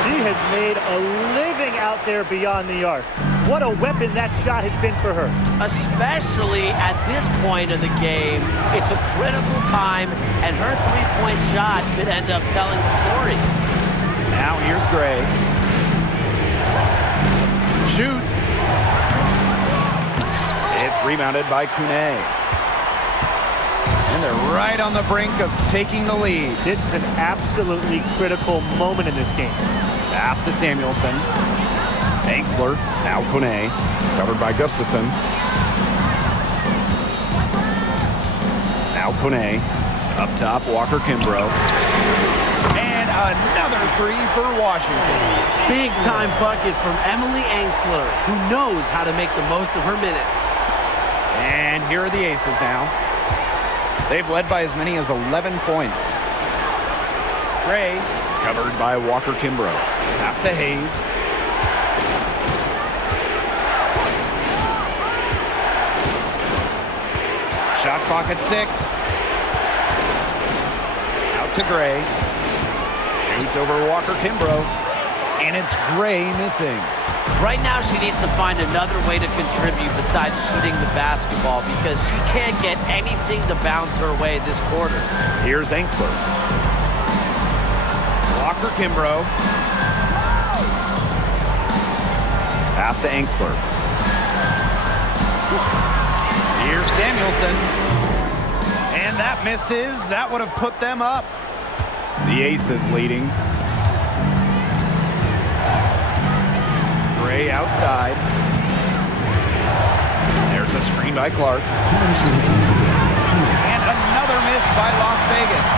She has made a living out there beyond the arc. What a weapon that shot has been for her. Especially at this point of the game, it's a critical time, and her 3-point shot could end up telling the story. Now here's Gray. Shoots. It's rebounded by Kune. And they're right on the brink of taking the lead. This is an absolutely critical moment in this game. Pass to Samuelson. Angsler, now Kone, covered by Gustafson. Now Kone, up top, Walker Kimbrough. And another 3 for Washington. Big time bucket from Emily Angsler, who knows how to make the most of her minutes. And here are the Aces now. They've led by as many as 11 points. Gray, covered by Walker Kimbrough. Pass to Hayes. Shot clock at 6. Out to Gray. Shoots over Walker Kimbrough. And it's Gray missing. Right now, she needs to find another way to contribute besides shooting the basketball because she can't get anything to bounce her way this quarter. Here's Angsler. Walker Kimbrough. Pass to Angsler. Here's Samuelson. And that misses. That would have put them up. The Aces leading. Gray outside. There's a screen by Clark. And another miss by Las Vegas.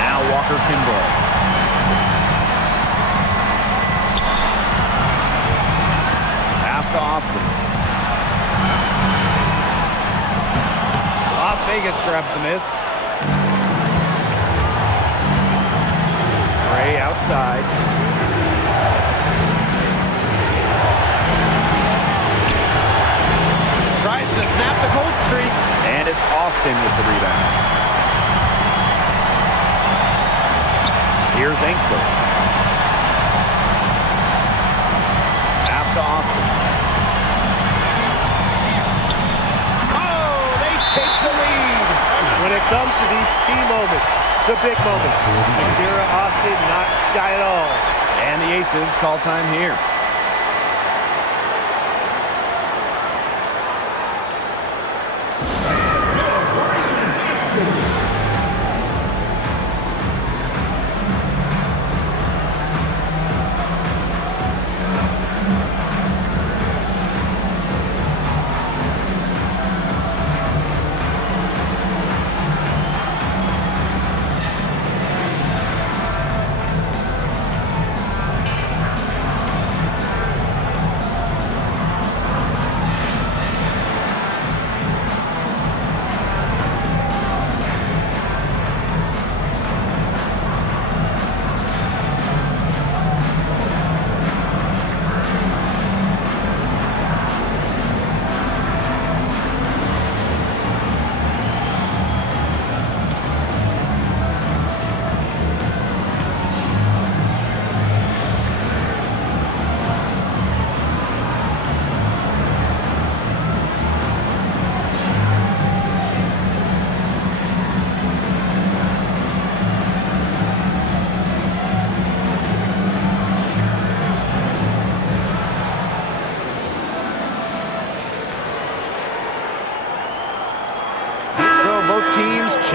Now Walker Kimbrough. Pass to Austin. Las Vegas grabs the miss. Gray outside. Tries to snap the cold streak. And it's Austin with the rebound. Here's Angsler. Pass to Austin. Oh, they take the lead. When it comes to these key moments, the big moments, Shakira Austin not shy at all. And the Aces call time here.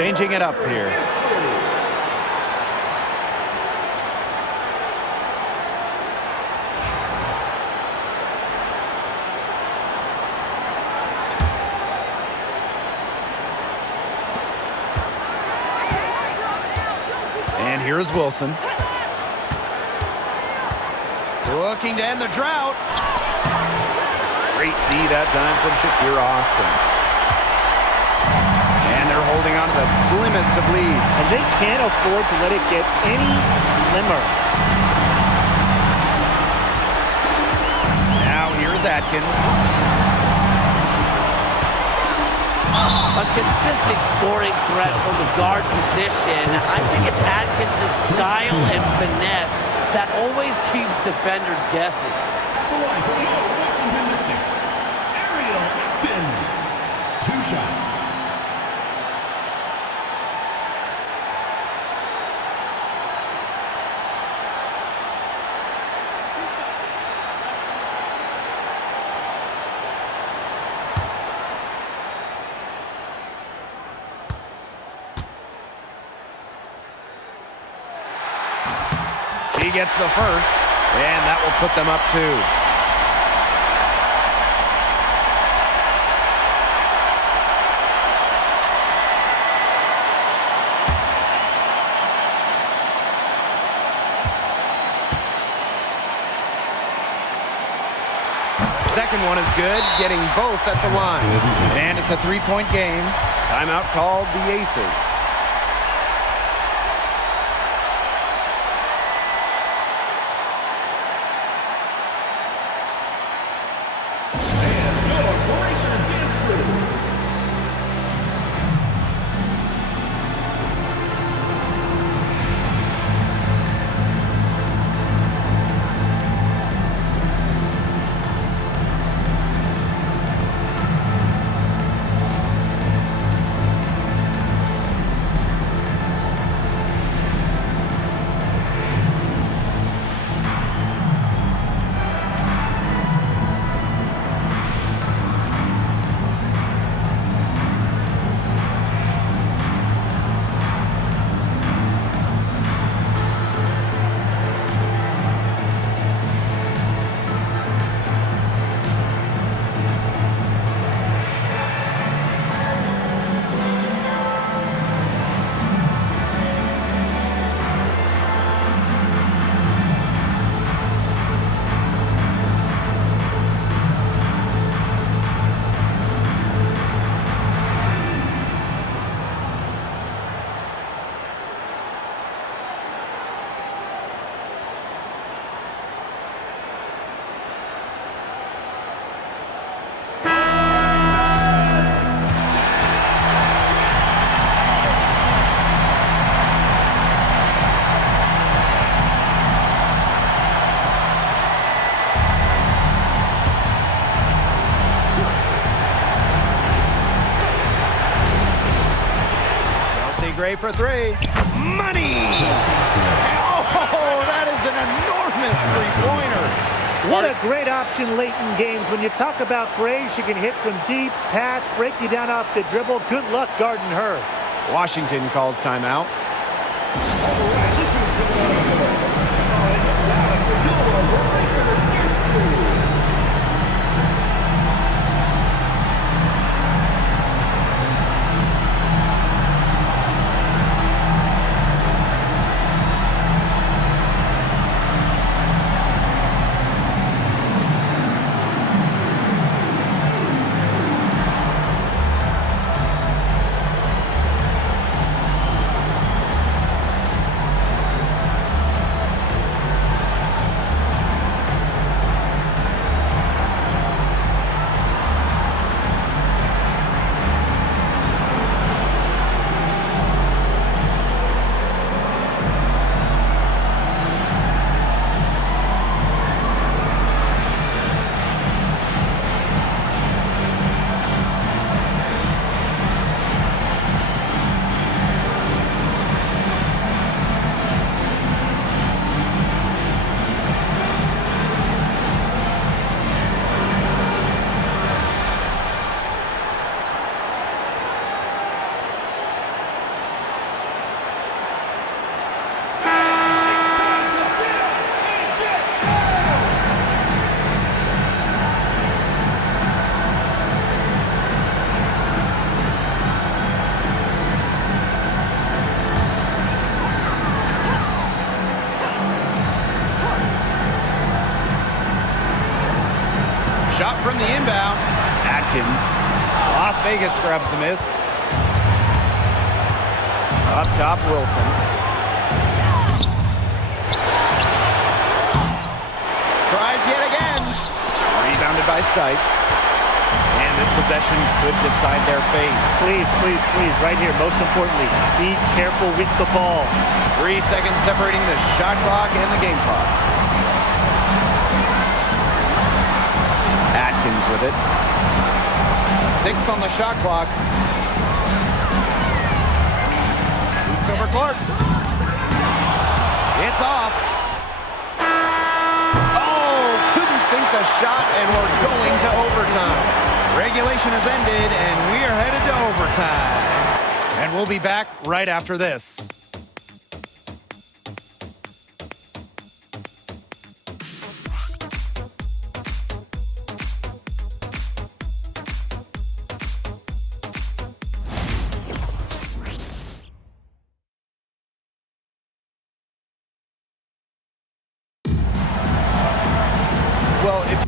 Changing it up here. And here's Wilson. Looking to end the drought. Great D that time from Shakira Austin. And they're holding on to the slimmest of leads. And they can't afford to let it get any slimmer. Now here's Atkins. A consistent scoring threat from the guard position. I think it's Atkins' style and finesse that always keeps defenders guessing. The line for your Washington Mystics, Ariel Atkins. 2 shots. He gets the first, and that will put them up 2. Second one is good, getting both at the line. And it's a 3-point game. Timeout called the Aces. Gray for 3. Money! Oh, that is an enormous three-pointer. What a great option late in games. When you talk about Gray, she can hit from deep, pass, break you down off the dribble. Good luck guarding her. Washington calls timeout. from the inbound. Atkins. Las Vegas grabs the miss. Up top, Wilson. Tries yet again. Rebounded by Sykes. And this possession could decide their fate. Please, please, please, right here, most importantly, be careful with the ball. 3 seconds separating the shot clock and the game clock. Atkins with it. 6 on the shot clock. Shoots over Clark. It's off. Oh, couldn't sink the shot, and we're going to overtime. Regulation has ended, and we are headed to overtime. And we'll be back right after this. Well, if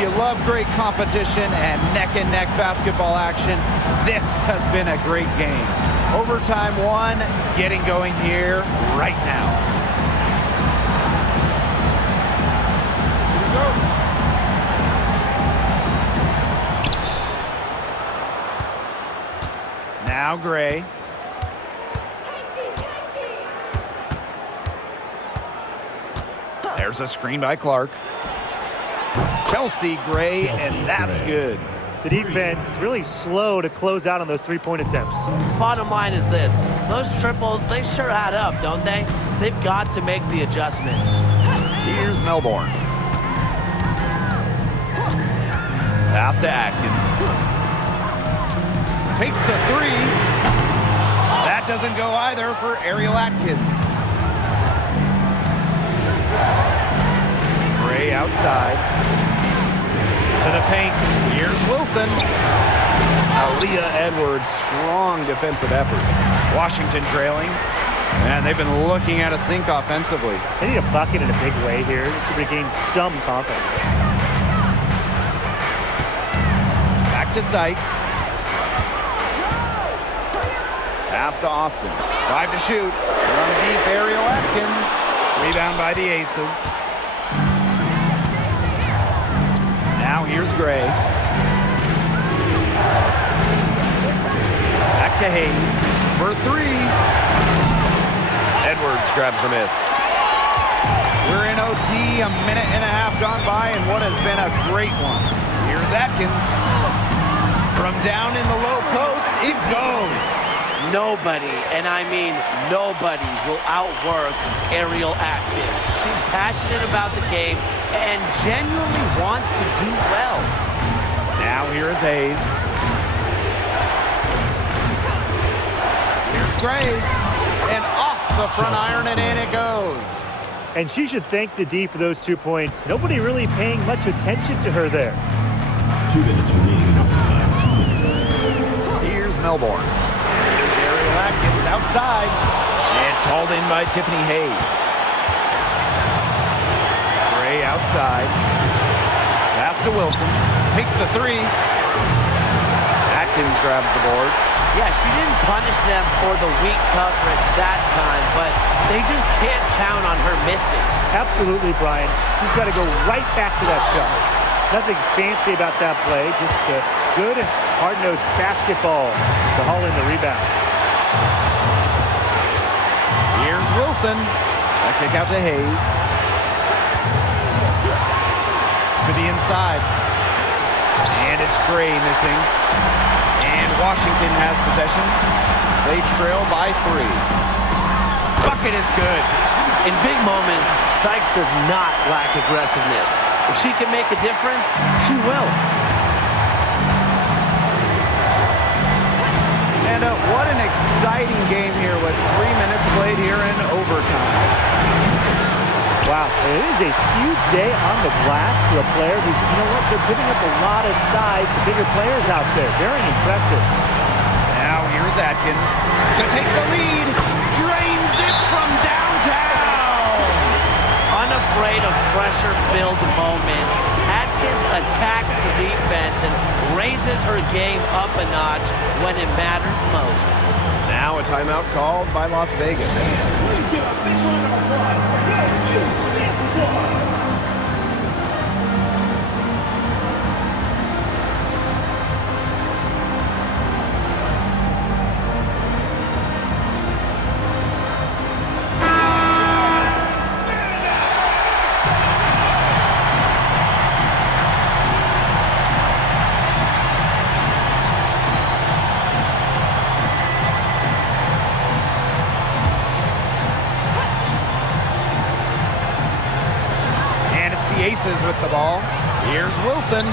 you love great competition and neck-and-neck basketball action, this has been a great game. Overtime 1, getting going here right now. Here we go. Now Gray. There's a screen by Clark. Chelsea Gray, and that's good. The defense really slow to close out on those three-point attempts. Bottom line is this. Those triples, they sure add up, don't they? They've got to make the adjustment. Here's Melbourne. Pass to Atkins. Takes the 3. That doesn't go either for Ariel Atkins. Gray outside. To the paint. Here's Wilson. Aaliyah Edwards, strong defensive effort. Washington trailing. And they've been looking at a sink offensively. They need a bucket in a big way here to regain some confidence. Back to Sykes. Pass to Austin. 5 to shoot. From deep, Ariel Atkins. Rebound by the Aces. here's Gray. Back to Hayes for three. Edwards grabs the miss. We're in OT, a minute and a half gone by, and what has been a great one. Here's Atkins. From down in the low post, it goes. Nobody, and I mean nobody, will outwork Ariel Atkins. She's passionate about the game and genuinely wants to do well. Now here is Hayes. Here's Gray. And off the front iron, and in it goes. And she should thank the D for those 2 points. Nobody really paying much attention to her there. 2 minutes remaining in overtime. 2 minutes. Here's Melbourne. Here's Ariel Atkins outside. It's hauled in by Tiffany Hayes. Gray outside. Pass to Wilson. Takes the three. Atkins grabs the board. Yeah, she didn't punish them for the weak coverage that time, but they just can't count on her missing. Absolutely, Brian. She's got to go right back to that shot. Nothing fancy about that play, just a good, hard-nosed basketball to haul in the rebound. Here's Wilson. A kick out to Hayes. To the inside. And it's Gray missing. And Washington has possession. They trail by 3. Bucket is good. In big moments, Sykes does not lack aggressiveness. If she can make a difference, she will. And what an exciting game here with 3 minutes played here in overtime. Wow, it is a huge day on the glass for a player who's, you know what, they're giving up a lot of size to bigger players out there. Very impressive. Now here's Atkins to take the lead. Drains it from downtown. Unafraid of pressure-filled moments, Atkins attacks the defense and raises her game up a notch when it matters most. Now a timeout called by Las Vegas. Please give a big round of applause for your this squad. Aces with the ball. Here's Wilson.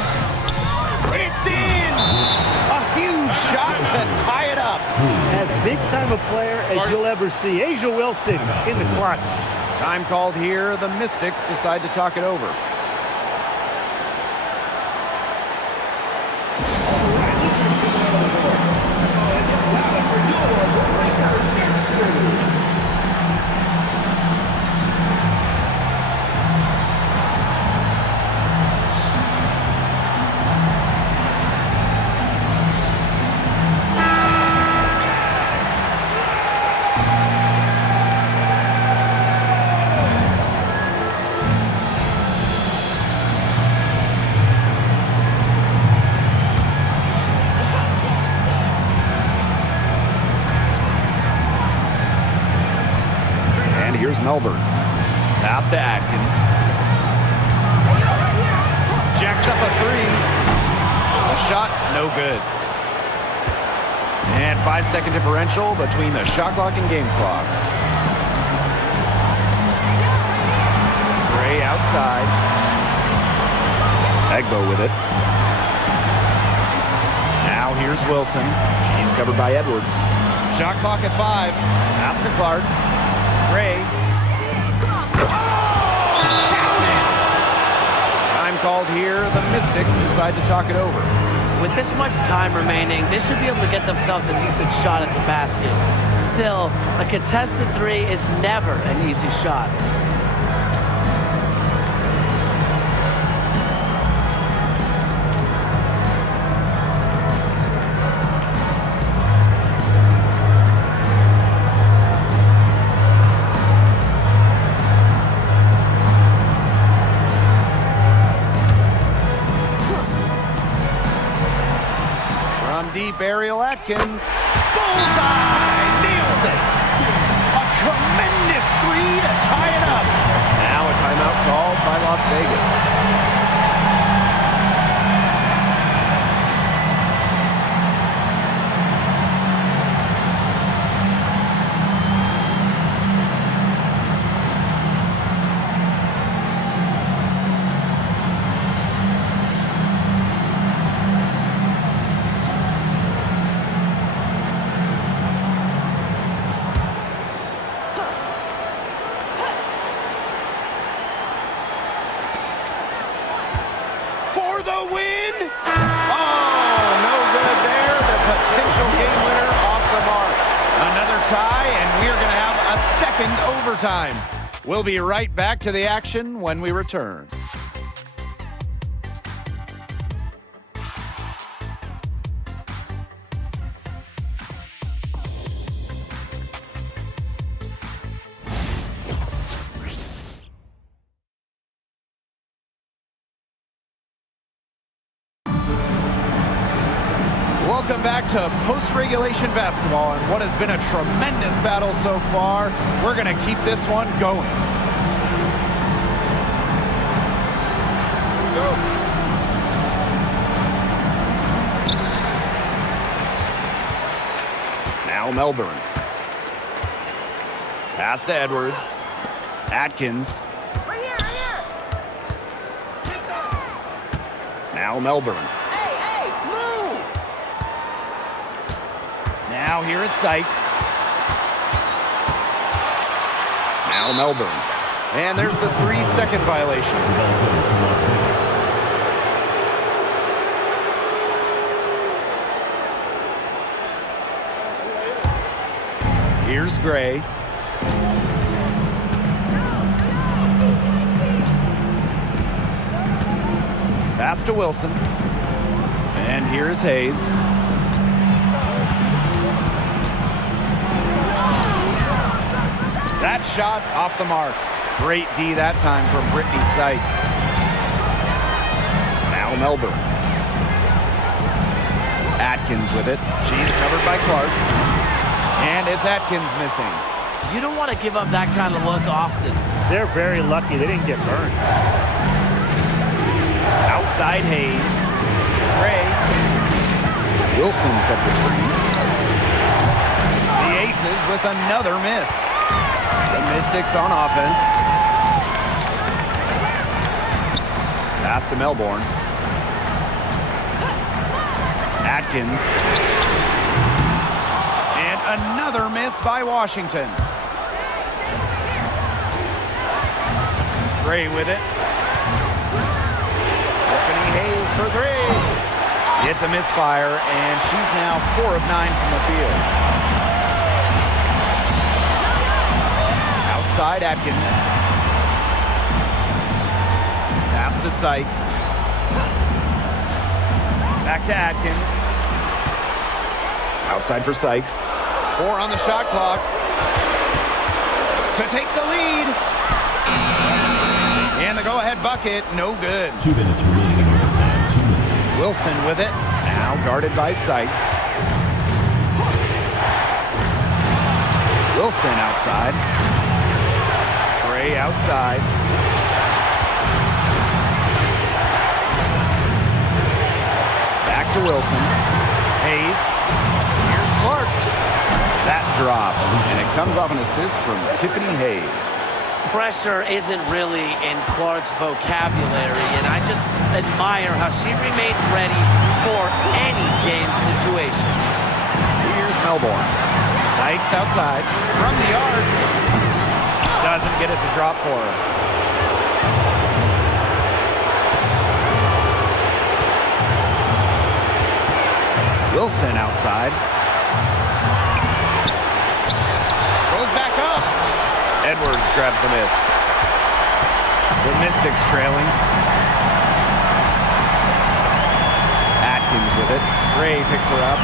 It's in! A huge shot to tie it up. As big time a player as you'll ever see. Asia Wilson in the clutch. Time called here. The Mystics decide to talk it over. Here's Melbourne. Pass to Atkins. Jacks up a three. A shot, no good. And 5-second differential between the shot clock and game clock. Gray outside. Egbo with it. Now here's Wilson. She's covered by Edwards. Shot clock at 5. Pass to Clark. Gray. Time called here. The Mystics decide to talk it over. With this much time remaining, they should be able to get themselves a decent shot at the basket. Still, a contested three is never an easy shot. Atkins. Bullseye! Nails it! A tremendous three to tie it up. Now a timeout called by Las Vegas. For the win! Oh, no good there. The potential game winner off the mark. Another tie, and we're going to have a second overtime. We'll be right back to the action when we return. Welcome back to post-regulation basketball and what has been a tremendous battle so far. We're going to keep this one going. Go. Now Melbourne. Pass to Edwards. Atkins. Right here. Now Melbourne. Now here is Sykes. Now Melbourne. And there's the 3-second violation. Ball goes to Las Vegas. Here's Gray. Pass to Wilson. And here's Hayes. That shot off the mark. Great D that time from Brittany Sykes. Now Melbourne. Atkins with it. She's covered by Clark. And it's Atkins missing. You don't want to give up that kind of look often. They're very lucky they didn't get burned. Outside Hayes. Gray. Wilson sets a screen. The Aces with another miss. The Mystics on offense. Pass to Melbourne. Atkins. And another miss by Washington. Gray with it. Tiffany Hayes for three. It's a misfire, and she's now 4 of 9 from the field. Outside Atkins. Pass to Sykes. Back to Atkins. Outside for Sykes. 4 on the shot clock. To take the lead. And the go-ahead bucket, no good. 2 minutes remaining in overtime. 2 minutes. Wilson with it. Now guarded by Sykes. Wilson outside. Gray outside. Back to Wilson. Hayes. Here's Clark. That drops, and it comes off an assist from Tiffany Hayes. Pressure isn't really in Clark's vocabulary, and I just admire how she remains ready for any game situation. Here's Melbourne. Sykes outside. From the arc. Doesn't get it to drop for her. Wilson outside. Goes back up. Edwards grabs the miss. The Mystics trailing. Atkins with it. Gray picks her up.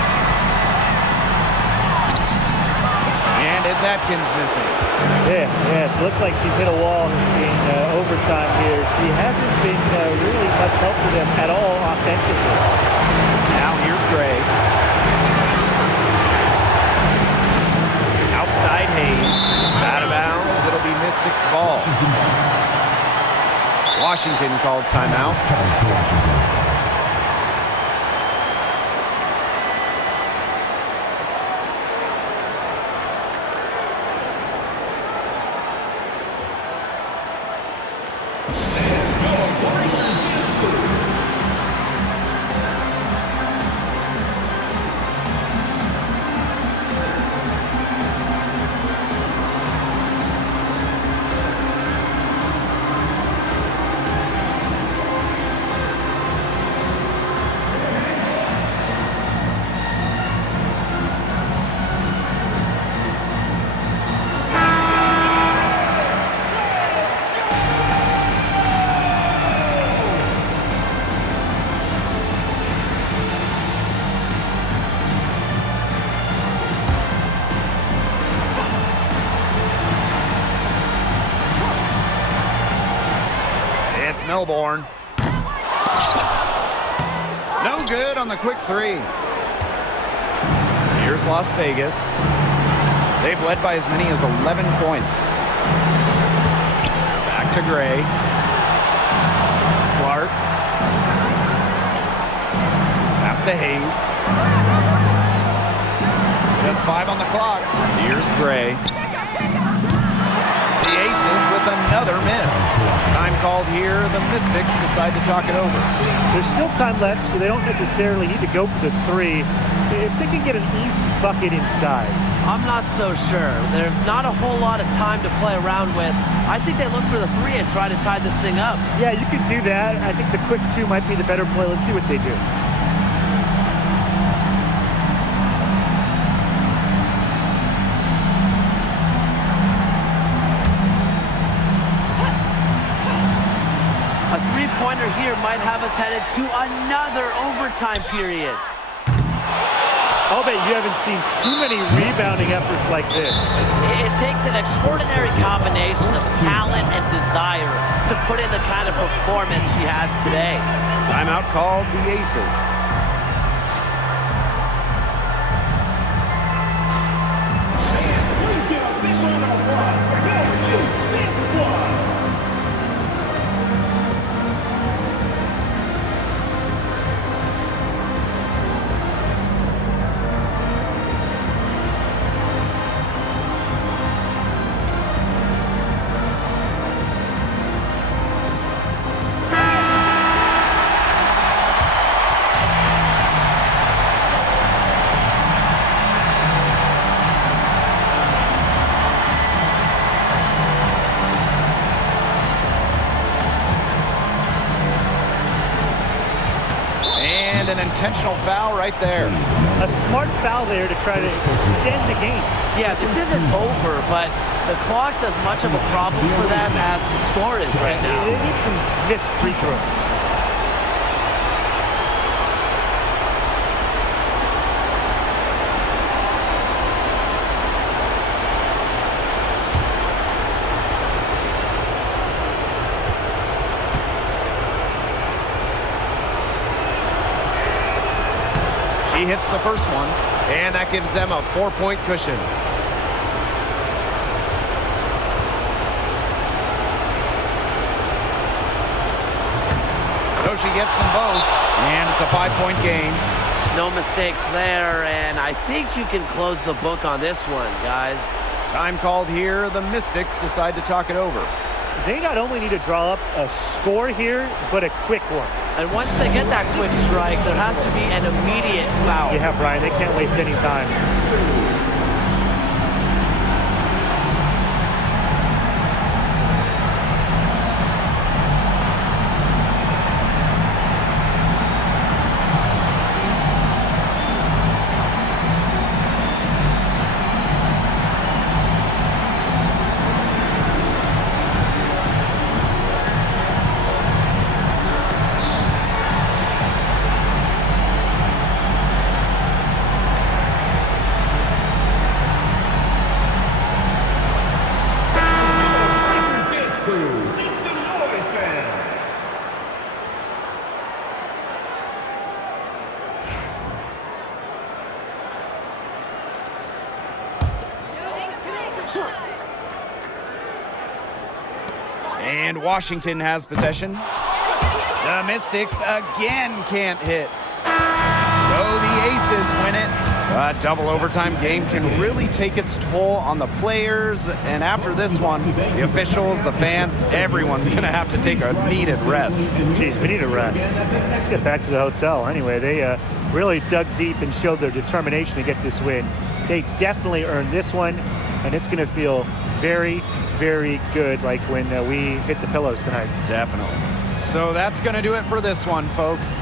And it's Atkins missing. Yeah, so it looks like she's hit a wall in overtime here. She hasn't been really much help to them at all offensively. Now here's Gray. Washington calls timeout. Charge to Washington. Melbourne. No good on the quick three. Here's Las Vegas. They've led by as many as 11 points. Back to Gray. Clark. Pass to Hayes. Just 5 on the clock. Here's Gray. The Aces with another miss. Time called here. The Mystics decide to talk it over. There's still time left, so they don't necessarily need to go for the three. If they can get an easy bucket inside. I'm not so sure. There's not a whole lot of time to play around with. I think they look for the three and try to tie this thing up. Yeah, you could do that. I think the quick two might be the better play. Let's see what they do. A three-pointer here might have us headed to another overtime period. I'll bet you haven't seen too many rebounding efforts like this. It takes an extraordinary combination of talent and desire to put in the kind of performance she has today. Timeout called the Aces. Please give a big round of applause for your big squad. An intentional foul right there. A smart foul there to try to extend the game. Yeah, this isn't over, but the clock's as much of a problem for them as the score is right now. They need some missed free throws. He hits the first one, and that gives them a 4-point cushion. So she gets them both, and it's a 5-point game. No mistakes there, and I think you can close the book on this one, guys. Time called here. The Mystics decide to talk it over. They not only need to draw up a score here, but a quick one. And once they get that quick strike, there has to be an immediate foul. Yeah, Brian, they can't waste any time. And Washington has possession. The Mystics again can't hit. So the Aces win it. A double overtime game can really take its toll on the players. And after this one, the officials, the fans, everyone's going to have to take a needed rest. Geez, we need a rest. Let's get back to the hotel. Anyway, they really dug deep and showed their determination to get this win. They definitely earned this one, and it's going to feel very, very good like when we hit the pillows tonight. Definitely. So that's going to do it for this one, folks.